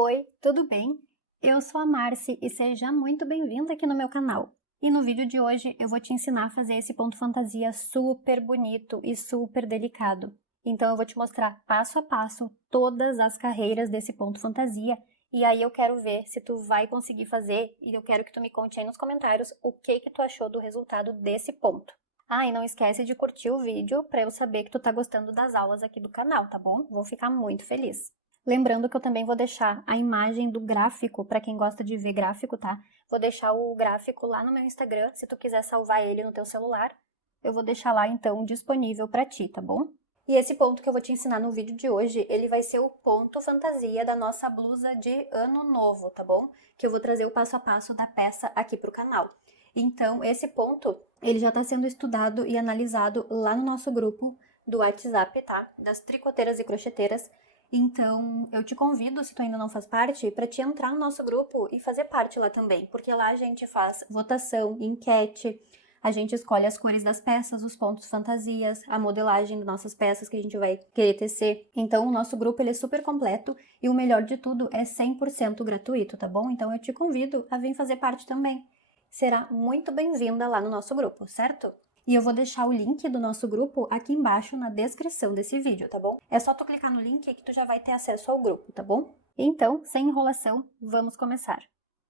Oi, tudo bem? Eu sou a Marci e seja muito bem-vinda aqui no meu canal. E no vídeo de hoje eu vou te ensinar a fazer esse ponto fantasia super bonito e super delicado. Então eu vou te mostrar passo a passo todas as carreiras desse ponto fantasia e aí eu quero ver se tu vai conseguir fazer e eu quero que tu me conte aí nos comentários o que tu achou do resultado desse ponto. Ah, e não esquece de curtir o vídeo para eu saber que tu tá gostando das aulas aqui do canal, tá bom? Vou ficar muito feliz. Lembrando que eu também vou deixar a imagem do gráfico, para quem gosta de ver gráfico, tá? Vou deixar o gráfico lá no meu Instagram, se tu quiser salvar ele no teu celular, eu vou deixar lá então disponível para ti, tá bom? E esse ponto que eu vou te ensinar no vídeo de hoje, ele vai ser o ponto fantasia da nossa blusa de ano novo, tá bom? Que eu vou trazer o passo a passo da peça aqui pro canal. Então, esse ponto, ele já está sendo estudado e analisado lá no nosso grupo do WhatsApp, tá? Das tricoteiras e crocheteiras. Então, eu te convido, se tu ainda não faz parte, para te entrar no nosso grupo e fazer parte lá também, porque lá a gente faz votação, enquete, a gente escolhe as cores das peças, os pontos fantasias, a modelagem das nossas peças que a gente vai querer tecer. Então, o nosso grupo ele é super completo e o melhor de tudo é 100% gratuito, tá bom? Então, eu te convido a vir fazer parte também. Será muito bem-vinda lá no nosso grupo, certo? E eu vou deixar o link do nosso grupo aqui embaixo na descrição desse vídeo, tá bom? É só tu clicar no link que tu já vai ter acesso ao grupo, tá bom? Então, sem enrolação, vamos começar.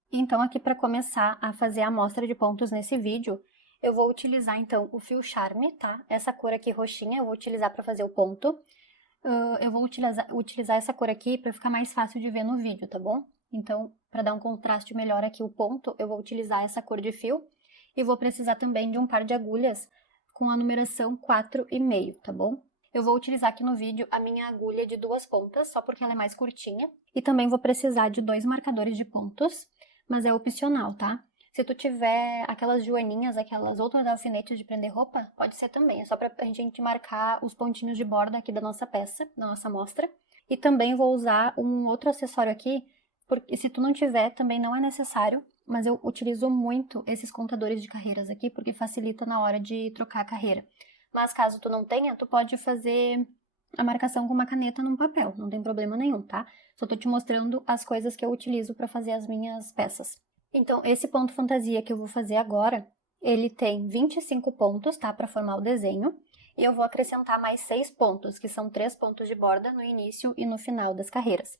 Então, aqui para começar a fazer a amostra de pontos nesse vídeo, eu vou utilizar então o fio Charme, tá? Essa cor aqui roxinha eu vou utilizar para fazer o ponto. Eu vou utilizar essa cor aqui para ficar mais fácil de ver no vídeo, tá bom? Então, para dar um contraste melhor aqui o ponto, eu vou utilizar essa cor de fio e vou precisar também de um par de agulhas com a numeração 4,5, tá bom? Eu vou utilizar aqui no vídeo a minha agulha de 2 pontas, só porque ela é mais curtinha. E também vou precisar de 2 marcadores de pontos, mas é opcional, tá? Se tu tiver aquelas joaninhas, aquelas outras alfinetes de prender roupa, pode ser também. É só pra gente marcar os pontinhos de borda aqui da nossa peça, da nossa amostra. E também vou usar um outro acessório aqui, porque se tu não tiver, também não é necessário, mas eu utilizo muito esses contadores de carreiras aqui, porque facilita na hora de trocar a carreira. Mas caso tu não tenha, tu pode fazer a marcação com uma caneta num papel, não tem problema nenhum, tá? Só tô te mostrando as coisas que eu utilizo para fazer as minhas peças. Então, esse ponto fantasia que eu vou fazer agora, ele tem 25 pontos, tá? Para formar o desenho. E eu vou acrescentar mais 6 pontos, que são 3 pontos de borda no início e no final das carreiras.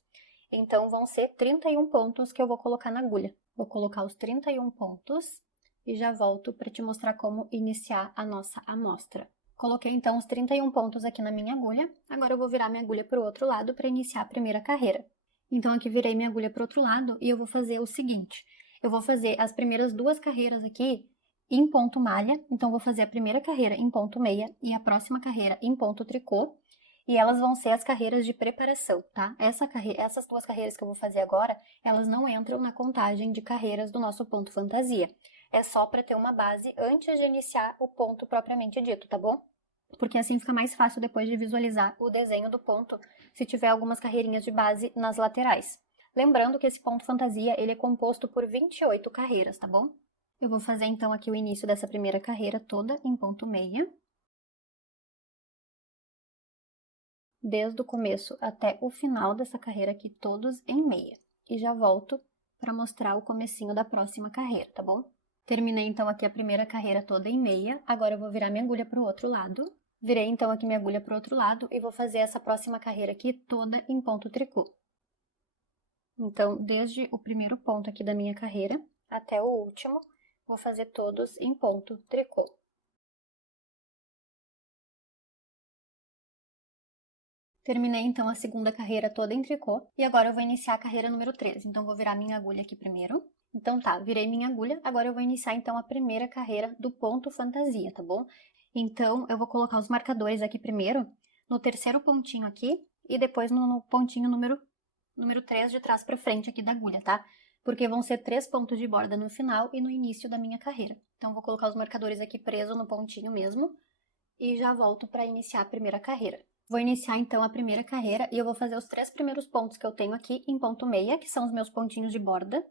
Então, vão ser 31 pontos que eu vou colocar na agulha. Vou colocar os 31 pontos e já volto para te mostrar como iniciar a nossa amostra. Coloquei então os 31 pontos aqui na minha agulha, agora eu vou virar minha agulha para o outro lado para iniciar a primeira carreira. Então aqui virei minha agulha para o outro lado e eu vou fazer o seguinte, eu vou fazer as primeiras 2 carreiras aqui em ponto malha, então vou fazer a primeira carreira em ponto meia e a próxima carreira em ponto tricô, e elas vão ser as carreiras de preparação, tá? Essas 2 carreiras que eu vou fazer agora, elas não entram na contagem de carreiras do nosso ponto fantasia. É só para ter uma base antes de iniciar o ponto propriamente dito, tá bom? Porque assim fica mais fácil depois de visualizar o desenho do ponto, se tiver algumas carreirinhas de base nas laterais. Lembrando que esse ponto fantasia, ele é composto por 28 carreiras, tá bom? Eu vou fazer então aqui o início dessa primeira carreira toda em ponto meia. Desde o começo até o final dessa carreira aqui, todos em meia. E já volto para mostrar o comecinho da próxima carreira, tá bom? Terminei então aqui a primeira carreira toda em meia, agora eu vou virar minha agulha para o outro lado. Virei então aqui minha agulha para o outro lado e vou fazer essa próxima carreira aqui toda em ponto tricô. Então, desde o primeiro ponto aqui da minha carreira até o último, vou fazer todos em ponto tricô. Terminei então a segunda carreira toda em tricô e agora eu vou iniciar a carreira número 3. Então, vou virar minha agulha aqui primeiro. Então tá, virei minha agulha, agora eu vou iniciar então a primeira carreira do ponto fantasia, tá bom? Então, eu vou colocar os marcadores aqui primeiro, no terceiro pontinho aqui, e depois no pontinho número 3 de trás pra frente aqui da agulha, tá? Porque vão ser 3 pontos de borda no final e no início da minha carreira. Então, vou colocar os marcadores aqui presos no pontinho mesmo, e já volto para iniciar a primeira carreira. Vou iniciar então a primeira carreira e eu vou fazer os 3 primeiros pontos que eu tenho aqui em ponto meia, que são os meus pontinhos de borda.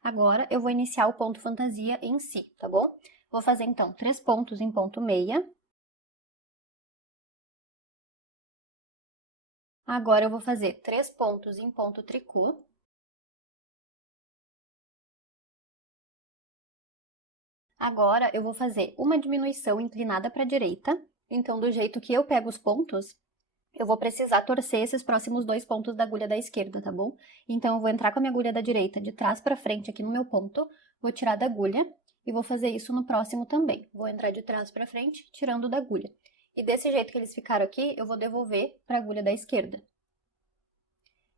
Agora, eu vou iniciar o ponto fantasia em si, tá bom? Vou fazer, então, 3 pontos em ponto meia. Agora eu vou fazer 3 pontos em ponto tricô. Agora eu vou fazer uma diminuição inclinada para a direita. Então, do jeito que eu pego os pontos, eu vou precisar torcer esses próximos 2 pontos da agulha da esquerda, tá bom? Então, eu vou entrar com a minha agulha da direita de trás para frente aqui no meu ponto, vou tirar da agulha e vou fazer isso no próximo também. Vou entrar de trás para frente, tirando da agulha. E desse jeito que eles ficaram aqui, eu vou devolver para a agulha da esquerda.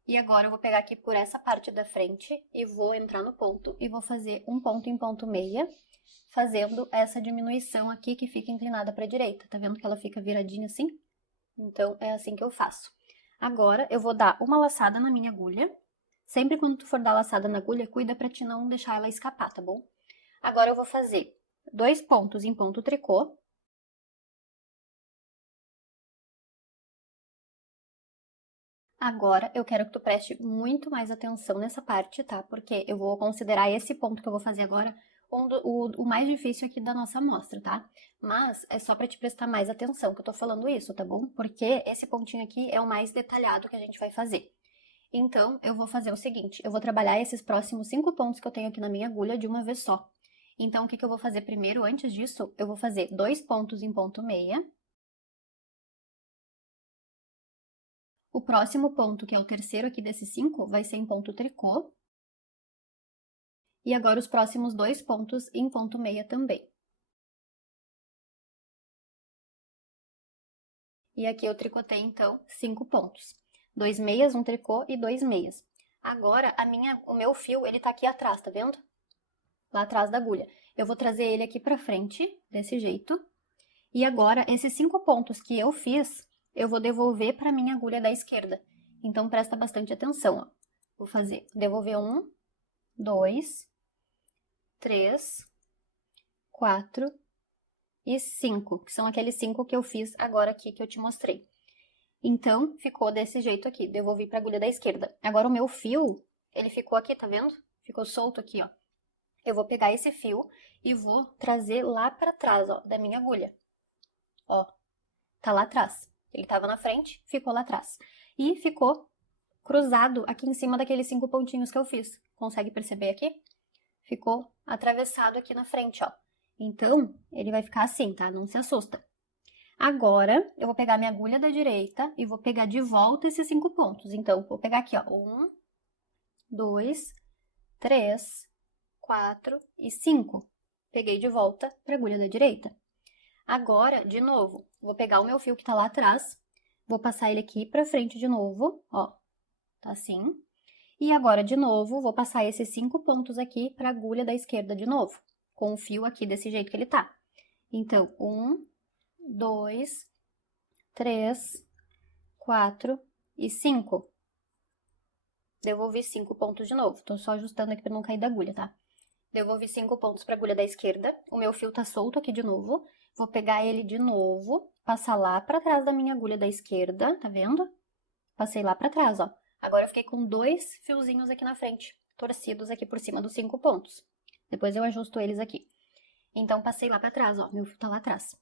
E agora eu vou pegar aqui por essa parte da frente e vou entrar no ponto e vou fazer um ponto em ponto meia, fazendo essa diminuição aqui que fica inclinada para a direita. Tá vendo que ela fica viradinha assim? Então, é assim que eu faço. Agora, eu vou dar uma laçada na minha agulha. Sempre quando tu for dar laçada na agulha, cuida pra te não deixar ela escapar, tá bom? Agora, eu vou fazer 2 pontos em ponto tricô. Agora, eu quero que tu preste muito mais atenção nessa parte, tá? Porque eu vou considerar esse ponto que eu vou fazer agora o mais difícil aqui da nossa amostra, tá? Mas é só pra te prestar mais atenção que eu tô falando isso, tá bom? Porque esse pontinho aqui é o mais detalhado que a gente vai fazer. Então, eu vou fazer o seguinte, eu vou trabalhar esses próximos 5 pontos que eu tenho aqui na minha agulha de uma vez só. Então, o que eu vou fazer primeiro, antes disso, eu vou fazer 2 pontos em ponto meia. O próximo ponto, que é o terceiro aqui desses 5, vai ser em ponto tricô. E agora os próximos 2 pontos em ponto meia também. E aqui eu tricotei, então, 5 pontos. 2 meias, um tricô e 2 meias. Agora, o meu fio, ele tá aqui atrás, tá vendo? Lá atrás da agulha. Eu vou trazer ele aqui pra frente, desse jeito. E agora, esses 5 pontos que eu fiz, eu vou devolver pra minha agulha da esquerda. Então, presta bastante atenção, ó. Vou fazer, devolver 1, 2, 3, 4 e 5, que são aqueles 5 que eu fiz agora aqui que eu te mostrei. Então, ficou desse jeito aqui, devolvi pra agulha da esquerda. Agora, o meu fio, ele ficou aqui, tá vendo? Ficou solto aqui, ó. Eu vou pegar esse fio e vou trazer lá pra trás, ó, da minha agulha. Ó, tá lá atrás. Ele tava na frente, ficou lá atrás. E ficou cruzado aqui em cima daqueles 5 pontinhos que eu fiz. Consegue perceber aqui? Ficou atravessado aqui na frente, ó. Então, ele vai ficar assim, tá? Não se assusta. Agora, eu vou pegar minha agulha da direita e vou pegar de volta esses 5 pontos. Então, vou pegar aqui, ó, 1, 2, 3, 4 e 5. Peguei de volta para a agulha da direita. Agora, de novo, vou pegar o meu fio que tá lá atrás, vou passar ele aqui pra frente de novo, ó, tá assim. E agora, de novo, vou passar esses 5 pontos aqui pra agulha da esquerda de novo, com o fio aqui desse jeito que ele tá. Então, 1, 2, 3, 4 e 5. Devolvi 5 pontos de novo, tô só ajustando aqui pra não cair da agulha, tá? Devolvi 5 pontos pra agulha da esquerda, o meu fio tá solto aqui de novo, vou pegar ele de novo, passar lá pra trás da minha agulha da esquerda, tá vendo? Passei lá pra trás, ó. Agora eu fiquei com 2 fiozinhos aqui na frente, torcidos aqui por cima dos 5 pontos. Depois eu ajusto eles aqui. Então, passei lá pra trás, ó, meu fio tá lá atrás.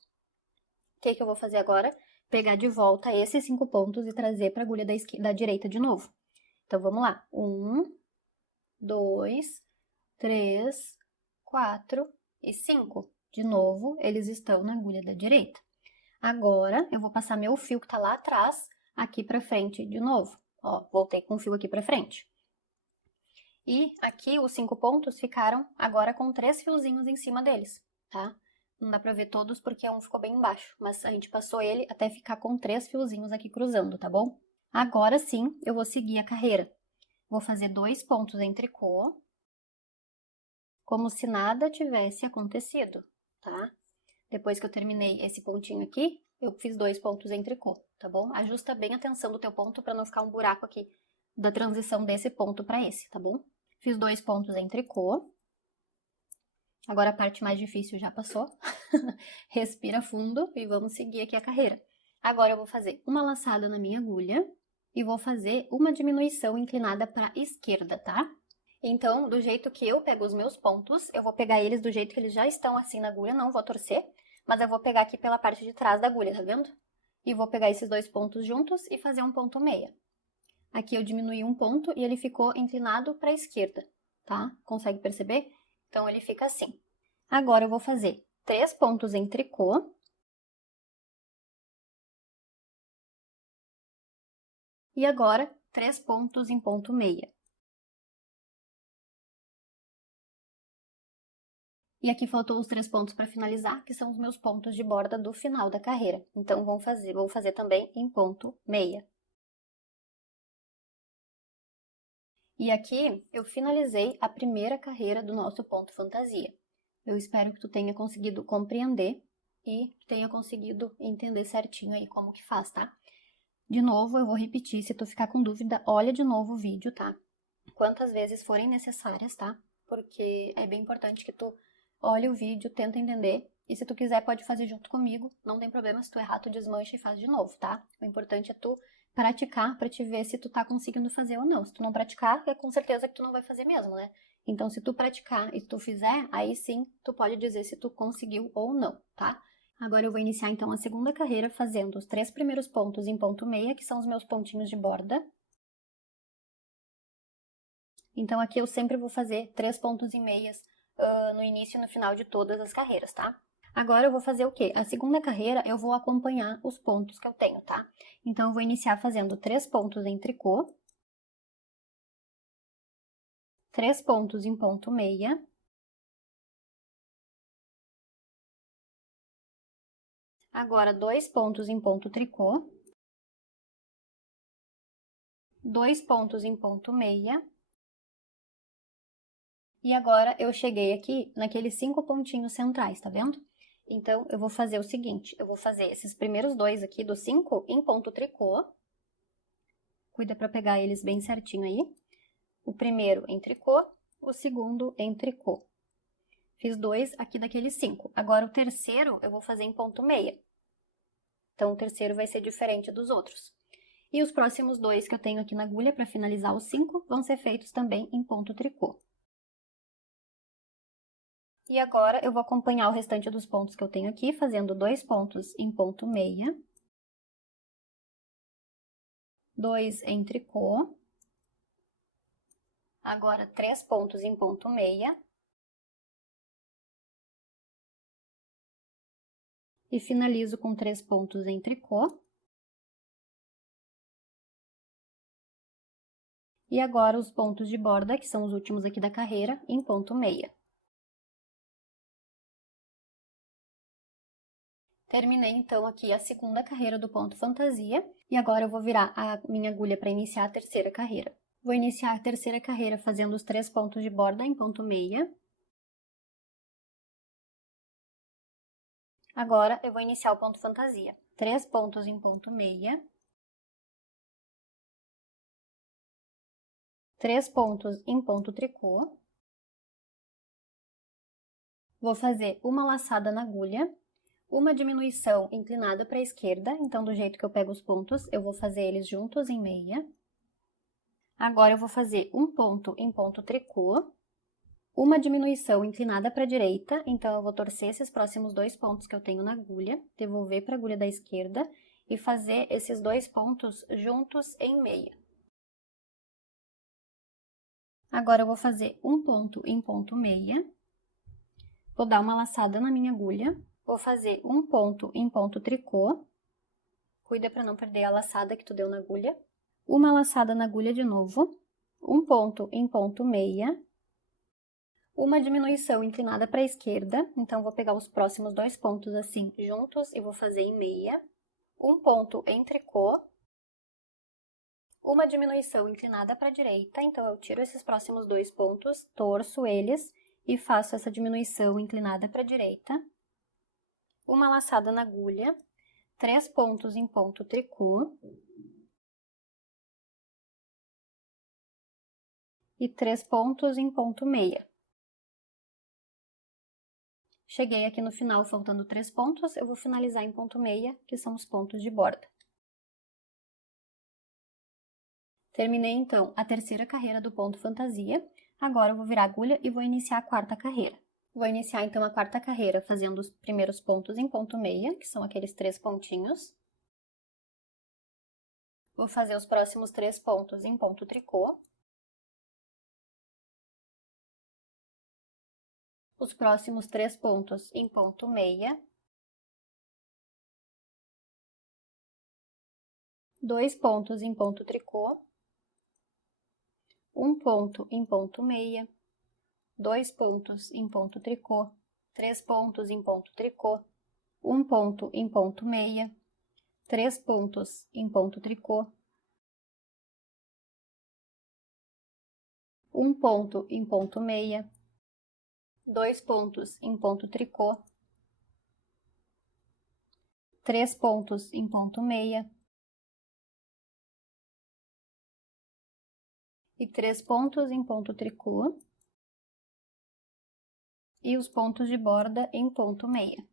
O que eu vou fazer agora? Pegar de volta esses 5 pontos e trazer pra agulha da direita de novo. Então, vamos lá. 1, 2, 3, 4 e 5. De novo, eles estão na agulha da direita. Agora, eu vou passar meu fio que tá lá atrás, aqui pra frente de novo. Ó, voltei com o fio aqui pra frente. E aqui os 5 pontos ficaram agora com 3 fiozinhos em cima deles, tá? Não dá pra ver todos porque um ficou bem embaixo, mas a gente passou ele até ficar com 3 fiozinhos aqui cruzando, tá bom? Agora sim, eu vou seguir a carreira. Vou fazer 2 pontos em tricô, como se nada tivesse acontecido, tá? Depois que eu terminei esse pontinho aqui, eu fiz 2 pontos em tricô, tá bom? Ajusta bem a tensão do teu ponto para não ficar um buraco aqui da transição desse ponto para esse, tá bom? Fiz 2 pontos em tricô. Agora a parte mais difícil já passou. Respira fundo e vamos seguir aqui a carreira. Agora eu vou fazer uma laçada na minha agulha e vou fazer uma diminuição inclinada para a esquerda, tá? Então, do jeito que eu pego os meus pontos, eu vou pegar eles do jeito que eles já estão assim na agulha, não vou torcer, mas eu vou pegar aqui pela parte de trás da agulha, tá vendo? E vou pegar esses 2 pontos juntos e fazer um ponto meia. Aqui eu diminui um ponto e ele ficou inclinado para a esquerda, tá? Consegue perceber? Então, ele fica assim. Agora, eu vou fazer 3 pontos em tricô. E agora, 3 pontos em ponto meia. E aqui faltou os 3 pontos para finalizar, que são os meus pontos de borda do final da carreira. Então, vou fazer também em ponto meia. E aqui eu finalizei a primeira carreira do nosso ponto fantasia. Eu espero que tu tenha conseguido compreender e tenha conseguido entender certinho aí como que faz, tá? De novo, eu vou repetir, se tu ficar com dúvida, olha de novo o vídeo, tá? Quantas vezes forem necessárias, tá? Porque é bem importante que tu olhe o vídeo, tenta entender, e se tu quiser pode fazer junto comigo, não tem problema, se tu errar tu desmancha e faz de novo, tá? O importante é tu praticar pra te ver se tu tá conseguindo fazer ou não. Se tu não praticar, é com certeza que tu não vai fazer mesmo, né? Então, se tu praticar e se tu fizer, aí sim tu pode dizer se tu conseguiu ou não, tá? Agora eu vou iniciar então a segunda carreira fazendo os 3 primeiros pontos em ponto meia, que são os meus pontinhos de borda. Então aqui eu sempre vou fazer 3 pontos e meias no início e no final de todas as carreiras, tá? Agora eu vou fazer o quê? A segunda carreira eu vou acompanhar os pontos que eu tenho, tá? Então eu vou iniciar fazendo 3 pontos em tricô, 3 pontos em ponto meia, agora 2 pontos em ponto tricô, 2 pontos em ponto meia, e agora eu cheguei aqui naqueles 5 pontinhos centrais, tá vendo? Então, eu vou fazer o seguinte, eu vou fazer esses primeiros 2 aqui dos 5 em ponto tricô. Cuida para pegar eles bem certinho aí. O primeiro em tricô, o segundo em tricô. Fiz 2 aqui daqueles 5. Agora, o terceiro eu vou fazer em ponto meia. Então, o terceiro vai ser diferente dos outros. E os próximos 2 que eu tenho aqui na agulha para finalizar os 5 vão ser feitos também em ponto tricô. E agora, eu vou acompanhar o restante dos pontos que eu tenho aqui, fazendo 2 pontos em ponto meia, 2 em tricô, agora 3 pontos em ponto meia, e finalizo com 3 pontos em tricô. E agora os pontos de borda, que são os últimos aqui da carreira, em ponto meia. Terminei, então, aqui a segunda carreira do ponto fantasia, e agora eu vou virar a minha agulha para iniciar a terceira carreira. Vou iniciar a terceira carreira fazendo os 3 pontos de borda em ponto meia. Agora, eu vou iniciar o ponto fantasia. 3 pontos em ponto meia. 3 pontos em ponto tricô. Vou fazer uma laçada na agulha, uma diminuição inclinada para a esquerda, então do jeito que eu pego os pontos, eu vou fazer eles juntos em meia. Agora eu vou fazer um ponto em ponto tricô, uma diminuição inclinada para a direita, então eu vou torcer esses próximos 2 pontos que eu tenho na agulha, devolver para a agulha da esquerda e fazer esses 2 pontos juntos em meia. Agora eu vou fazer um ponto em ponto meia, vou dar uma laçada na minha agulha, vou fazer um ponto em ponto tricô, cuida para não perder a laçada que tu deu na agulha, uma laçada na agulha de novo, um ponto em ponto meia, uma diminuição inclinada para a esquerda, então vou pegar os próximos 2 pontos assim juntos e vou fazer em meia, um ponto em tricô, uma diminuição inclinada para a direita, então eu tiro esses próximos 2 pontos, torço eles e faço essa diminuição inclinada para a direita, uma laçada na agulha, 3 pontos em ponto tricô e 3 pontos em ponto meia. Cheguei aqui no final, faltando 3 pontos, eu vou finalizar em ponto meia, que são os pontos de borda. Terminei, então, a terceira carreira do ponto fantasia. Agora eu vou virar a agulha e vou iniciar a quarta carreira. Vou iniciar, então, a quarta carreira fazendo os primeiros pontos em ponto meia, que são aqueles 3 pontinhos. Vou fazer os próximos 3 pontos em ponto tricô. Os próximos 3 pontos em ponto meia. 2 pontos em ponto tricô. 1 ponto em ponto meia. 2 pontos em ponto tricô. 3 pontos em ponto tricô. 1 ponto em ponto meia. 3 pontos em ponto tricô. 1 ponto em ponto meia. 2 pontos em ponto tricô. 3 pontos em ponto meia. E 3 pontos em ponto tricô. E os pontos de borda em ponto meia.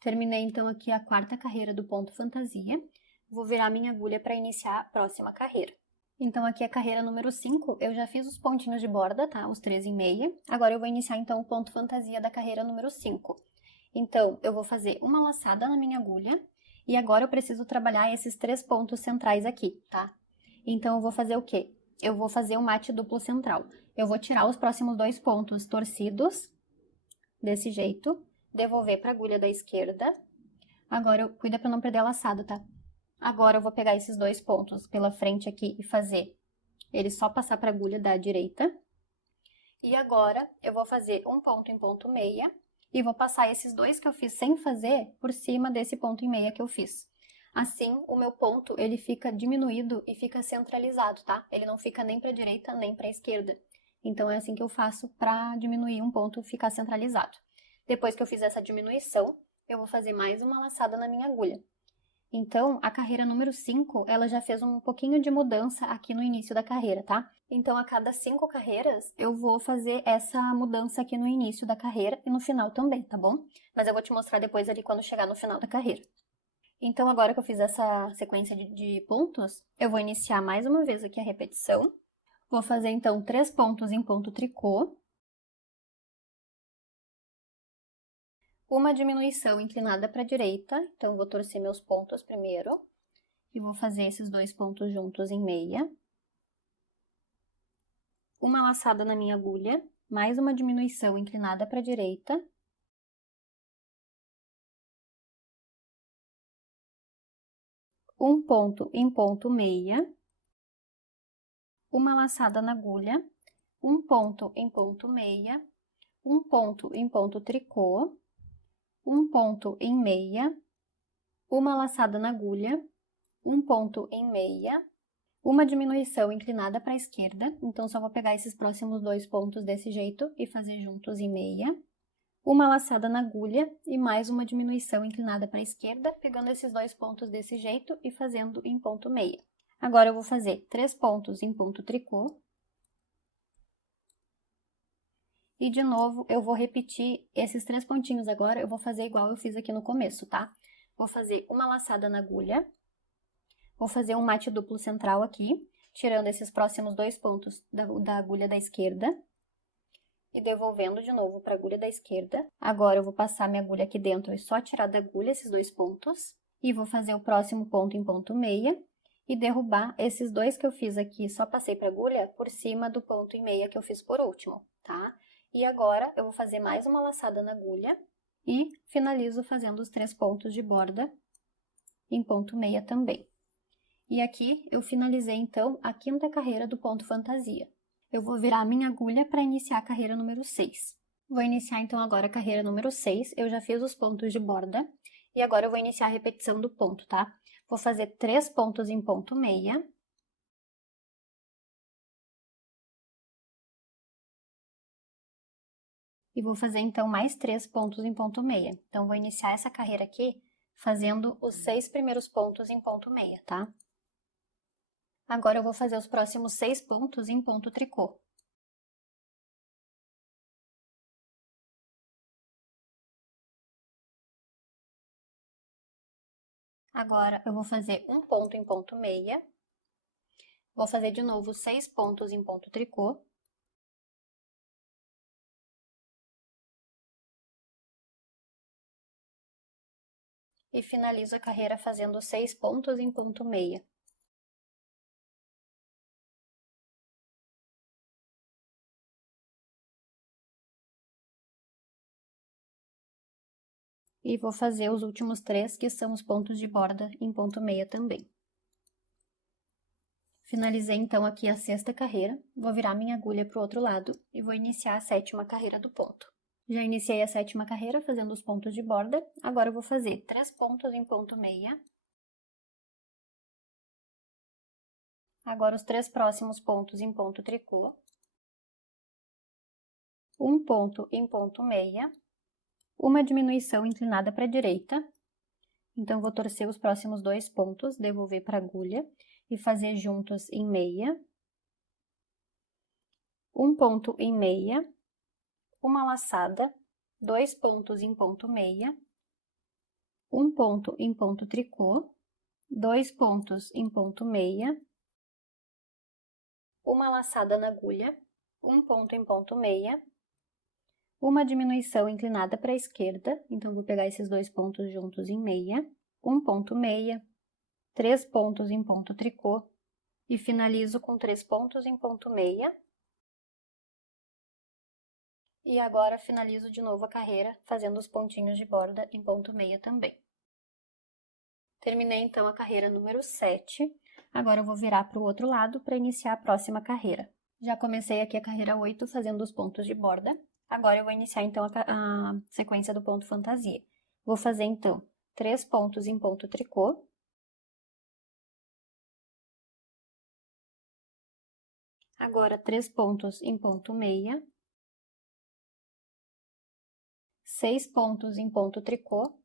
Terminei então aqui a 4ª carreira do ponto fantasia. Vou virar minha agulha para iniciar a próxima carreira. Então aqui a carreira número 5, eu já fiz os pontinhos de borda, tá? Os 3 em meia. Agora eu vou iniciar então o ponto fantasia da carreira número 5. Então, eu vou fazer uma laçada na minha agulha. E agora eu preciso trabalhar esses 3 pontos centrais aqui, tá? Então eu vou fazer o quê? Eu vou fazer um mate duplo central. Eu vou tirar os próximos 2 pontos torcidos, desse jeito. Devolver para a agulha da esquerda. Agora, cuida para não perder a laçada, tá? Agora eu vou pegar esses 2 pontos pela frente aqui e fazer ele só passar para a agulha da direita. E agora eu vou fazer um ponto em ponto meia e vou passar esses 2 que eu fiz sem fazer por cima desse ponto em meia que eu fiz. Assim, o meu ponto ele fica diminuído e fica centralizado, tá? Ele não fica nem para a direita nem para a esquerda. Então é assim que eu faço para diminuir um ponto e ficar centralizado. Depois que eu fiz essa diminuição, eu vou fazer mais uma laçada na minha agulha. Então, a carreira número 5, ela já fez um pouquinho de mudança aqui no início da carreira, tá? Então, a cada 5 carreiras, eu vou fazer essa mudança aqui no início da carreira e no final também, tá bom? Mas eu vou te mostrar depois ali quando chegar no final da carreira. Então, agora que eu fiz essa sequência de pontos, eu vou iniciar mais uma vez aqui a repetição. Vou fazer, então, 3 pontos em ponto tricô. Uma diminuição inclinada para a direita, então vou torcer meus pontos primeiro. E vou fazer esses 2 pontos juntos em meia. Uma laçada na minha agulha, mais uma diminuição inclinada para a direita. Um ponto em ponto meia. Uma laçada na agulha, um ponto em ponto meia. Um ponto em ponto tricô. Um ponto em meia. Uma laçada na agulha. Um ponto em meia. Uma diminuição inclinada para a esquerda, então só vou pegar esses próximos 2 pontos desse jeito e fazer juntos em meia. Uma laçada na agulha e mais uma diminuição inclinada para a esquerda, pegando esses 2 pontos desse jeito e fazendo em ponto meia. Agora eu vou fazer 3 pontos em ponto tricô. E de novo eu vou repetir esses 3 pontinhos agora, eu vou fazer igual eu fiz aqui no começo, tá? Vou fazer uma laçada na agulha. Vou fazer um mate duplo central aqui, tirando esses próximos 2 pontos da agulha da esquerda. E devolvendo de novo para a agulha da esquerda. Agora eu vou passar minha agulha aqui dentro e só tirar da agulha esses 2 pontos. E vou fazer o próximo ponto em ponto meia. E derrubar esses 2 que eu fiz aqui, só passei para a agulha, por cima do ponto em meia que eu fiz por último, tá? E agora eu vou fazer mais uma laçada na agulha. E finalizo fazendo os 3 pontos de borda em ponto meia também. E aqui eu finalizei então a 5ª carreira do ponto fantasia. Eu vou virar a minha agulha para iniciar a carreira número 6. Vou iniciar então agora a carreira número 6, eu já fiz os pontos de borda. E agora eu vou iniciar a repetição do ponto, tá? Vou fazer 3 pontos em ponto meia. E vou fazer então mais 3 pontos em ponto meia. Então vou iniciar essa carreira aqui fazendo os 6 primeiros pontos em ponto meia, tá? Agora eu vou fazer os próximos 6 pontos em ponto tricô. Agora eu vou fazer um ponto em ponto meia. Vou fazer de novo 6 pontos em ponto tricô. e finalizo a carreira fazendo 6 pontos em ponto meia. E vou fazer os últimos 3, que são os pontos de borda em ponto meia também. Finalizei então aqui a 6ª carreira, vou virar minha agulha para o outro lado e vou iniciar a 7ª carreira do ponto. Já iniciei a 7ª carreira fazendo os pontos de borda, agora eu vou fazer 3 pontos em ponto meia. Agora os 3 próximos pontos em ponto tricô. Um ponto em ponto meia. Uma diminuição inclinada para a direita, então vou torcer os próximos 2 pontos, devolver para a agulha e fazer juntos em meia. Um ponto em meia, uma laçada, 2 pontos em ponto meia, um ponto em ponto tricô, 2 pontos em ponto meia, uma laçada na agulha, um ponto em ponto meia, uma diminuição inclinada para a esquerda, então vou pegar esses 2 pontos juntos em meia, um ponto meia, 3 pontos em ponto tricô e finalizo com 3 pontos em ponto meia. E agora finalizo de novo a carreira fazendo os pontinhos de borda em ponto meia também. Terminei então a carreira número 7, agora eu vou virar para o outro lado para iniciar a próxima carreira. Já comecei aqui a carreira 8 fazendo os pontos de borda. Agora eu vou iniciar então a sequência do ponto fantasia. Vou fazer então 3 pontos em ponto tricô. Agora 3 pontos em ponto meia. 6 pontos em ponto tricô.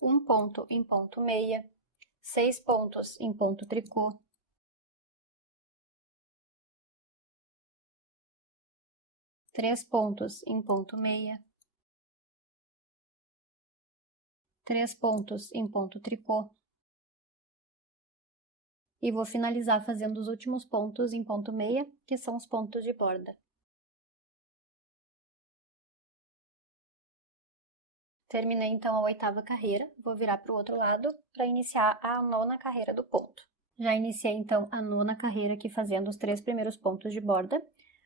Um ponto em ponto meia. 6 pontos em ponto tricô. 3 pontos em ponto meia, 3 pontos em ponto tricô, e vou finalizar fazendo os últimos pontos em ponto meia, que são os pontos de borda. Terminei então a 8ª carreira, vou virar para o outro lado para iniciar a 9ª carreira do ponto. Já iniciei então a 9ª carreira aqui fazendo os 3 primeiros pontos de borda.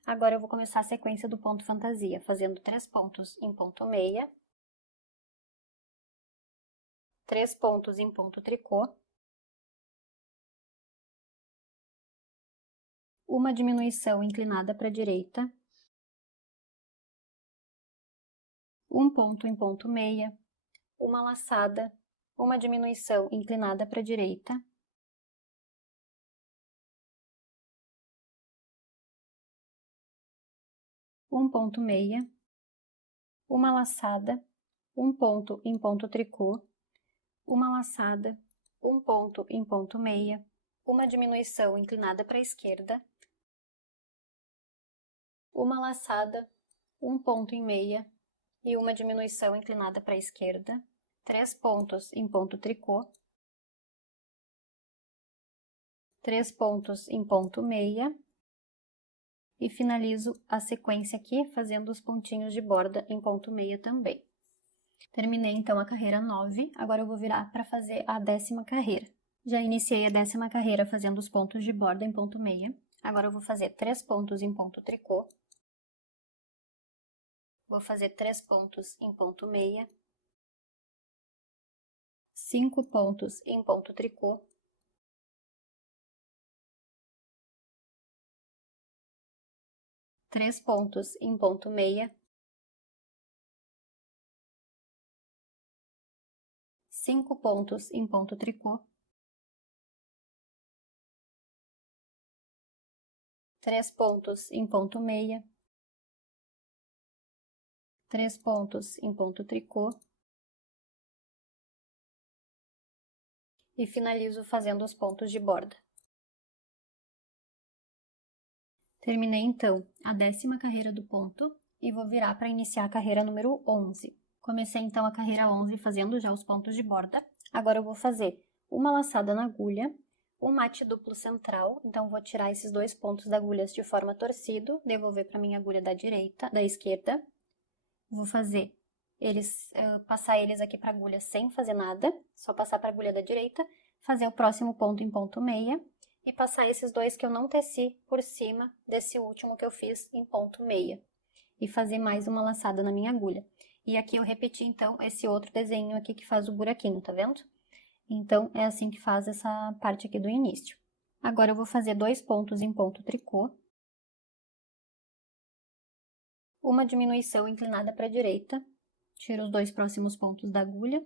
Agora eu vou começar a sequência do ponto fantasia, fazendo 3 pontos em ponto meia, 3 pontos em ponto tricô, uma diminuição inclinada para a direita, um ponto em ponto meia, uma laçada, uma diminuição inclinada para a direita, um ponto meia, uma laçada, um ponto em ponto tricô, uma laçada, um ponto em ponto meia, uma diminuição inclinada para a esquerda, uma laçada, um ponto em meia e uma diminuição inclinada para a esquerda, 3 pontos em ponto tricô, 3 pontos em ponto meia, e finalizo a sequência aqui fazendo os pontinhos de borda em ponto meia também. Terminei então a carreira 9, agora eu vou virar para fazer a 10ª carreira. Já iniciei a 10ª carreira fazendo os pontos de borda em ponto meia, agora eu vou fazer 3 pontos em ponto tricô, vou fazer 3 pontos em ponto meia, 5 pontos em ponto tricô, 3 pontos em ponto meia, 5 pontos em ponto tricô, 3 pontos em ponto meia, 3 pontos em ponto tricô, e finalizo fazendo os pontos de borda. Terminei então a 10ª carreira do ponto e vou virar para iniciar a carreira número 11. Comecei então a carreira 11 fazendo já os pontos de borda. Agora eu vou fazer uma laçada na agulha, um mate duplo central, então vou tirar esses 2 pontos da agulha de forma torcida, devolver para minha agulha da esquerda. Vou fazer passar eles aqui para a agulha sem fazer nada, só passar para a agulha da direita, fazer o próximo ponto em ponto meia e passar esses 2 que eu não teci por cima desse último que eu fiz em ponto meia e fazer mais uma laçada na minha agulha. E aqui eu repeti então esse outro desenho aqui que faz o buraquinho, tá vendo? Então é assim que faz essa parte aqui do início. Agora eu vou fazer 2 pontos em ponto tricô, uma diminuição inclinada para a direita, tiro os 2 próximos pontos da agulha,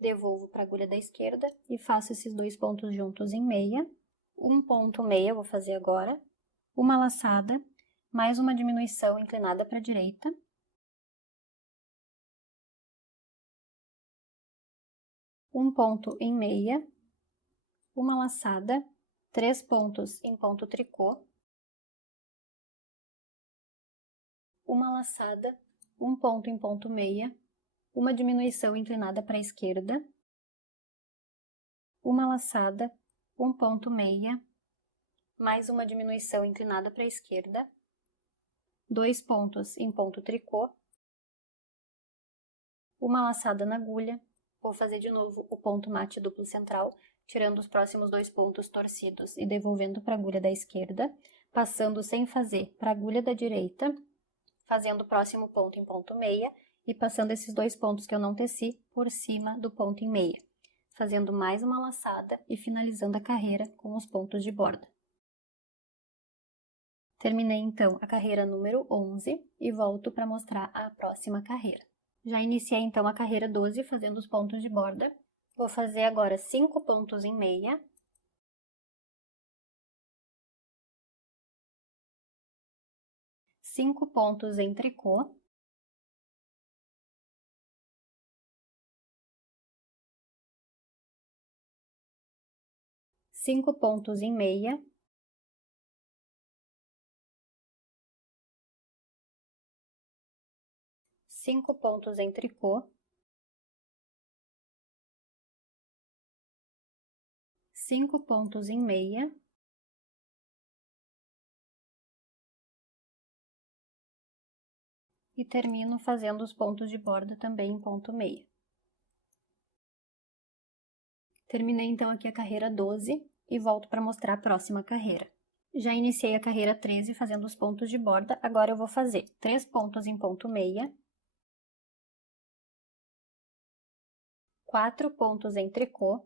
devolvo para a agulha da esquerda e faço esses 2 pontos juntos em meia, um ponto meia eu vou fazer agora, uma laçada, mais uma diminuição inclinada para a direita, um ponto em meia, uma laçada, 3 pontos em ponto tricô, uma laçada, um ponto em ponto meia, uma diminuição inclinada para a esquerda, uma laçada, um ponto meia, mais uma diminuição inclinada para a esquerda, 2 pontos em ponto tricô, uma laçada na agulha, vou fazer de novo o ponto mate duplo central, tirando os próximos 2 pontos torcidos e devolvendo para a agulha da esquerda, passando sem fazer para a agulha da direita, fazendo o próximo ponto em ponto meia e passando esses 2 pontos que eu não teci por cima do ponto em meia, fazendo mais uma laçada e finalizando a carreira com os pontos de borda. Terminei então a carreira número 11 e volto para mostrar a próxima carreira. Já iniciei então a carreira 12 fazendo os pontos de borda. Vou fazer agora 5 pontos em meia. 5 pontos em tricô. 5 pontos em meia. 5 pontos em tricô. 5 pontos em meia. E termino fazendo os pontos de borda também em ponto meia. Terminei então aqui a carreira 12 e volto para mostrar a próxima carreira. Já iniciei a carreira 13 fazendo os pontos de borda, agora eu vou fazer 3 pontos em ponto meia, 4 pontos em tricô,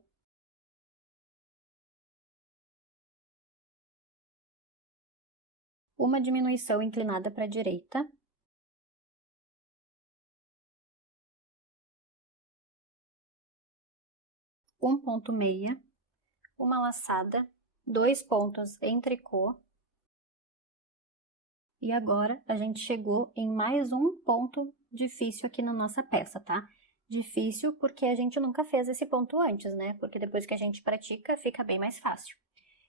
1 diminuição inclinada para a direita, 1 ponto meia, uma laçada, 2 pontos em tricô, e agora a gente chegou em mais um ponto difícil aqui na nossa peça, tá? Difícil porque a gente nunca fez esse ponto antes, né? Porque depois que a gente pratica, fica bem mais fácil.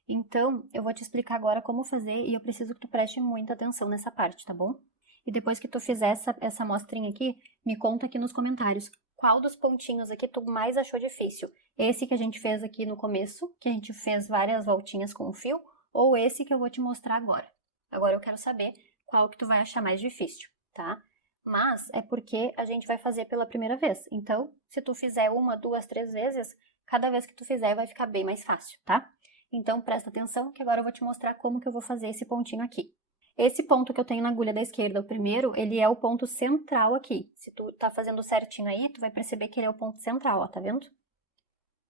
Então, eu vou te explicar agora como fazer e eu preciso que tu preste muita atenção nessa parte, tá bom? E depois que tu fizer essa amostrinha aqui, me conta aqui nos comentários qual dos pontinhos aqui tu mais achou difícil. Esse que a gente fez aqui no começo, que a gente fez várias voltinhas com o fio, ou esse que eu vou te mostrar agora. Agora eu quero saber qual que tu vai achar mais difícil, tá? Mas é porque a gente vai fazer pela primeira vez. Então, se tu fizer 1, 2, 3 vezes, cada vez que tu fizer vai ficar bem mais fácil, tá? Então, presta atenção que agora eu vou te mostrar como que eu vou fazer esse pontinho aqui. Esse ponto que eu tenho na agulha da esquerda, o primeiro, ele é o ponto central aqui. Se tu tá fazendo certinho aí, tu vai perceber que ele é o ponto central, ó, tá vendo?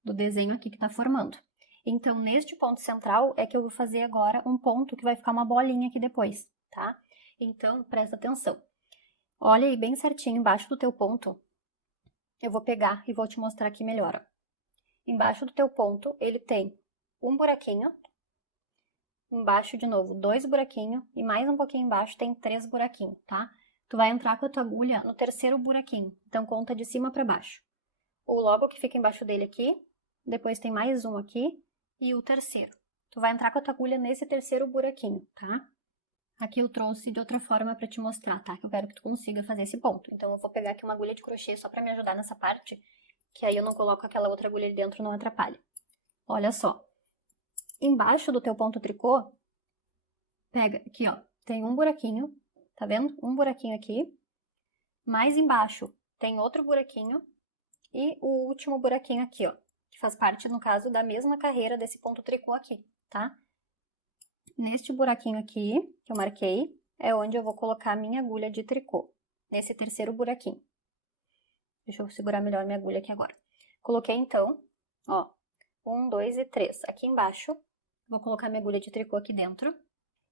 Do desenho aqui que tá formando. Então, neste ponto central é que eu vou fazer agora um ponto que vai ficar uma bolinha aqui depois, tá? Então, presta atenção. Olha aí bem certinho embaixo do teu ponto. Eu vou pegar e vou te mostrar aqui melhor, ó. Embaixo do teu ponto, ele tem um buraquinho, embaixo de novo 2 buraquinhos e mais um pouquinho embaixo tem 3 buraquinhos, tá? Tu vai entrar com a tua agulha no terceiro buraquinho, então conta de cima para baixo. O logo que fica embaixo dele aqui, depois tem mais um aqui e o terceiro. Tu vai entrar com a tua agulha nesse terceiro buraquinho, tá? Aqui eu trouxe de outra forma para te mostrar, tá? Que eu quero que tu consiga fazer esse ponto. Então eu vou pegar aqui uma agulha de crochê só para me ajudar nessa parte, que aí eu não coloco aquela outra agulha ali dentro, não atrapalha. Olha só. embaixo do teu ponto tricô, pega aqui, ó, tem um buraquinho, tá vendo? Um buraquinho aqui. Mais embaixo tem outro buraquinho e o último buraquinho aqui, ó, que faz parte, no caso, da mesma carreira desse ponto tricô aqui, tá? Neste buraquinho aqui, que eu marquei, é onde eu vou colocar a minha agulha de tricô, nesse terceiro buraquinho. Deixa eu segurar melhor minha agulha aqui agora. Coloquei, então, ó, 1, 2 e 3. Aqui embaixo, vou colocar minha agulha de tricô aqui dentro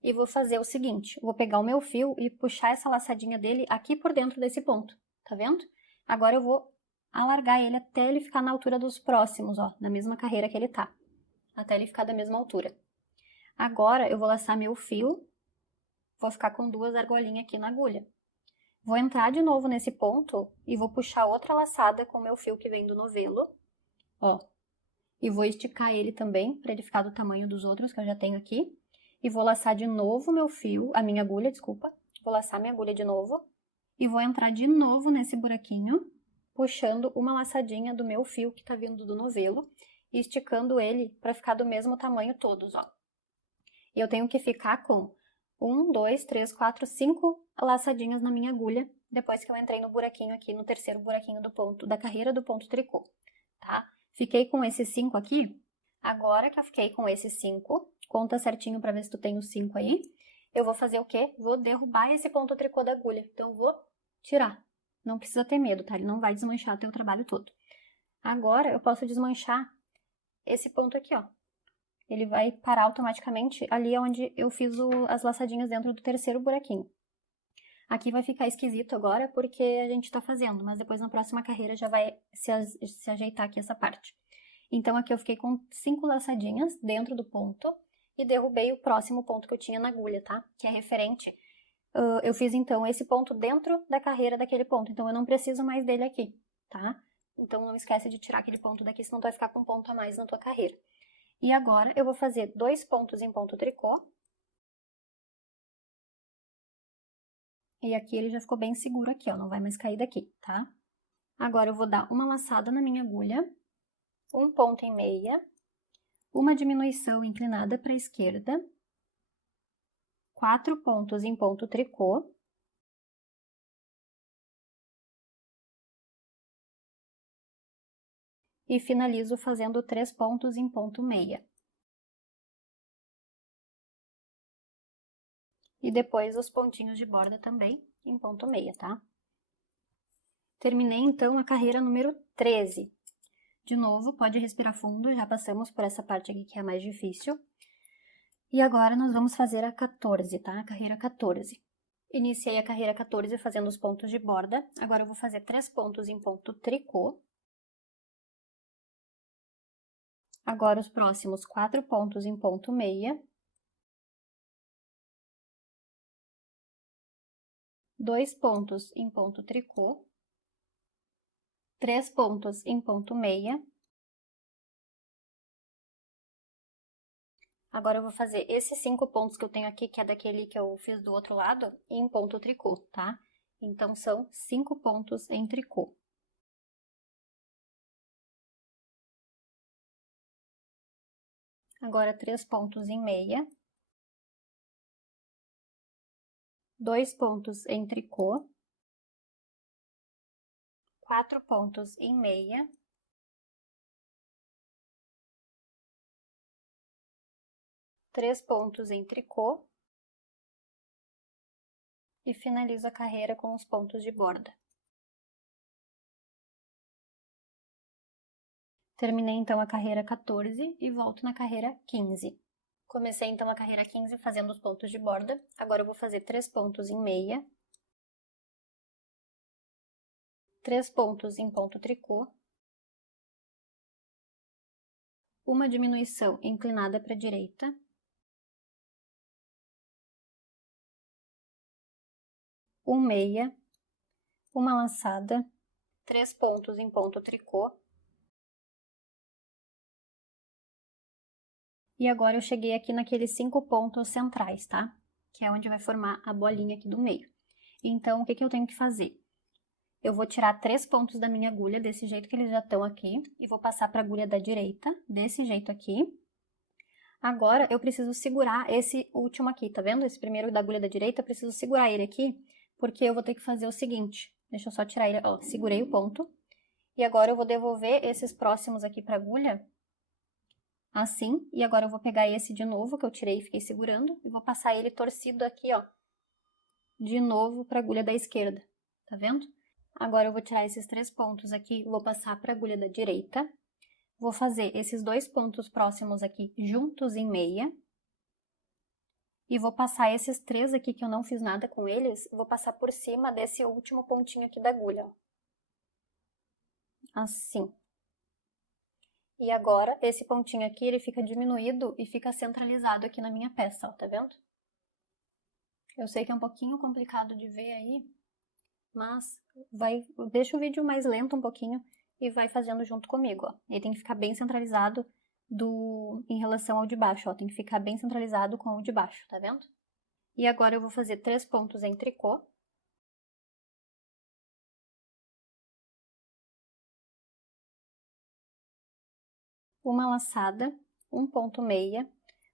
e vou fazer o seguinte, vou pegar o meu fio e puxar essa laçadinha dele aqui por dentro desse ponto, tá vendo? Agora eu vou alargar ele até ele ficar na altura dos próximos, ó, na mesma carreira que ele tá, até ele ficar da mesma altura. Agora eu vou laçar meu fio, vou ficar com 2 argolinhas aqui na agulha. Vou entrar de novo nesse ponto e vou puxar outra laçada com o meu fio que vem do novelo, ó. E vou esticar ele também, para ele ficar do tamanho dos outros que eu já tenho aqui. E vou laçar de novo meu fio, a minha agulha, desculpa. Vou laçar minha agulha de novo. E vou entrar de novo nesse buraquinho, puxando uma laçadinha do meu fio que tá vindo do novelo. E esticando ele para ficar do mesmo tamanho todos, ó. E eu tenho que ficar com 1, 2, 3, 4, 5 laçadinhas na minha agulha, depois que eu entrei no buraquinho aqui, no terceiro buraquinho do ponto, da carreira do ponto tricô, tá? Fiquei com esses 5 aqui. Agora que eu fiquei com esses 5, conta certinho pra ver se tu tem os 5 aí, eu vou fazer o quê? Vou derrubar esse ponto tricô da agulha, então eu vou tirar. Não precisa ter medo, tá? Ele não vai desmanchar o teu trabalho todo. Agora eu posso desmanchar esse ponto aqui, ó. Ele vai parar automaticamente ali onde eu fiz as laçadinhas dentro do terceiro buraquinho. Aqui vai ficar esquisito agora porque a gente tá fazendo, mas depois na próxima carreira já vai se ajeitar aqui essa parte. Então aqui eu fiquei com 5 laçadinhas dentro do ponto e derrubei o próximo ponto que eu tinha na agulha, tá? Que é referente. Eu fiz então esse ponto dentro da carreira daquele ponto, então eu não preciso mais dele aqui, tá? Então não esquece de tirar aquele ponto daqui, senão tu vai ficar com um ponto a mais na tua carreira. E agora eu vou fazer 2 pontos em ponto tricô. E aqui ele já ficou bem seguro aqui, ó, não vai mais cair daqui, tá? Agora eu vou dar uma laçada na minha agulha, um ponto em meia, uma diminuição inclinada para a esquerda, 4 pontos em ponto tricô, e finalizo fazendo 3 pontos em ponto meia. E depois os pontinhos de borda também em ponto meia, tá? Terminei então a carreira número 13. De novo, pode respirar fundo, já passamos por essa parte aqui que é a mais difícil. E agora nós vamos fazer a 14, tá? A carreira 14. Iniciei a carreira 14 fazendo os pontos de borda, agora eu vou fazer 3 pontos em ponto tricô. Agora os próximos 4 pontos em ponto meia. 2 pontos em ponto tricô. 3 pontos em ponto meia. Agora eu vou fazer esses 5 pontos que eu tenho aqui, que é daquele que eu fiz do outro lado, em ponto tricô, tá? Então são 5 pontos em tricô. Agora 3 pontos em meia. 2 pontos em tricô. 4 pontos em meia. 3 pontos em tricô. E finalizo a carreira com os pontos de borda. Terminei então a carreira 14 e volto na carreira 15. Comecei então a carreira 15 fazendo os pontos de borda, agora eu vou fazer 3 pontos em meia, 3 pontos em ponto tricô, uma diminuição inclinada para a direita, um meia, uma laçada, 3 pontos em ponto tricô. E agora eu cheguei aqui naqueles 5 pontos centrais, tá? Que é onde vai formar a bolinha aqui do meio. Então, o que eu tenho que fazer? Eu vou tirar 3 pontos da minha agulha, desse jeito que eles já estão aqui, e vou passar para a agulha da direita, desse jeito aqui. Agora, eu preciso segurar esse último aqui, tá vendo? Esse primeiro da agulha da direita, eu preciso segurar ele aqui, porque eu vou ter que fazer o seguinte. Deixa eu só tirar ele, ó, segurei o ponto. E agora eu vou devolver esses próximos aqui pra agulha, assim. E agora eu vou pegar esse de novo, que eu tirei e fiquei segurando, e vou passar ele torcido aqui, ó, de novo pra agulha da esquerda, tá vendo? Agora eu vou tirar esses 3 pontos aqui, vou passar pra agulha da direita. Vou fazer esses 2 pontos próximos aqui juntos em meia. E vou passar esses 3 aqui que eu não fiz nada com eles, vou passar por cima desse último pontinho aqui da agulha, ó. Assim. E agora, esse pontinho aqui, ele fica diminuído e fica centralizado aqui na minha peça, ó, tá vendo? Eu sei que é um pouquinho complicado de ver aí, mas deixa o vídeo mais lento um pouquinho e vai fazendo junto comigo, ó. Ele tem que ficar bem centralizado em relação ao de baixo, ó. Tem que ficar bem centralizado com o de baixo, tá vendo? E agora eu vou fazer 3 pontos em tricô. Uma laçada, um ponto meia,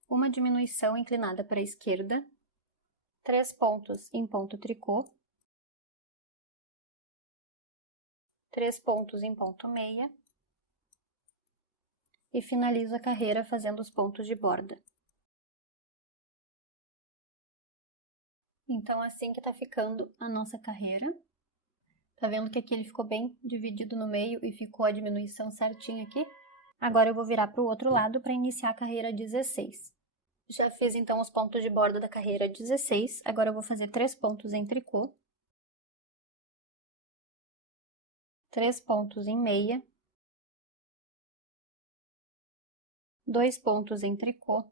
uma diminuição inclinada para a esquerda, 3 pontos em ponto tricô, 3 pontos em ponto meia e finalizo a carreira fazendo os pontos de borda. Então, assim que tá ficando a nossa carreira. Tá vendo que aqui ele ficou bem dividido no meio e ficou a diminuição certinha aqui? Agora eu vou virar para o outro lado para iniciar a carreira 16. Já fiz então os pontos de borda da carreira 16, agora eu vou fazer 3 pontos em tricô, 3 pontos em meia, 2 pontos em tricô,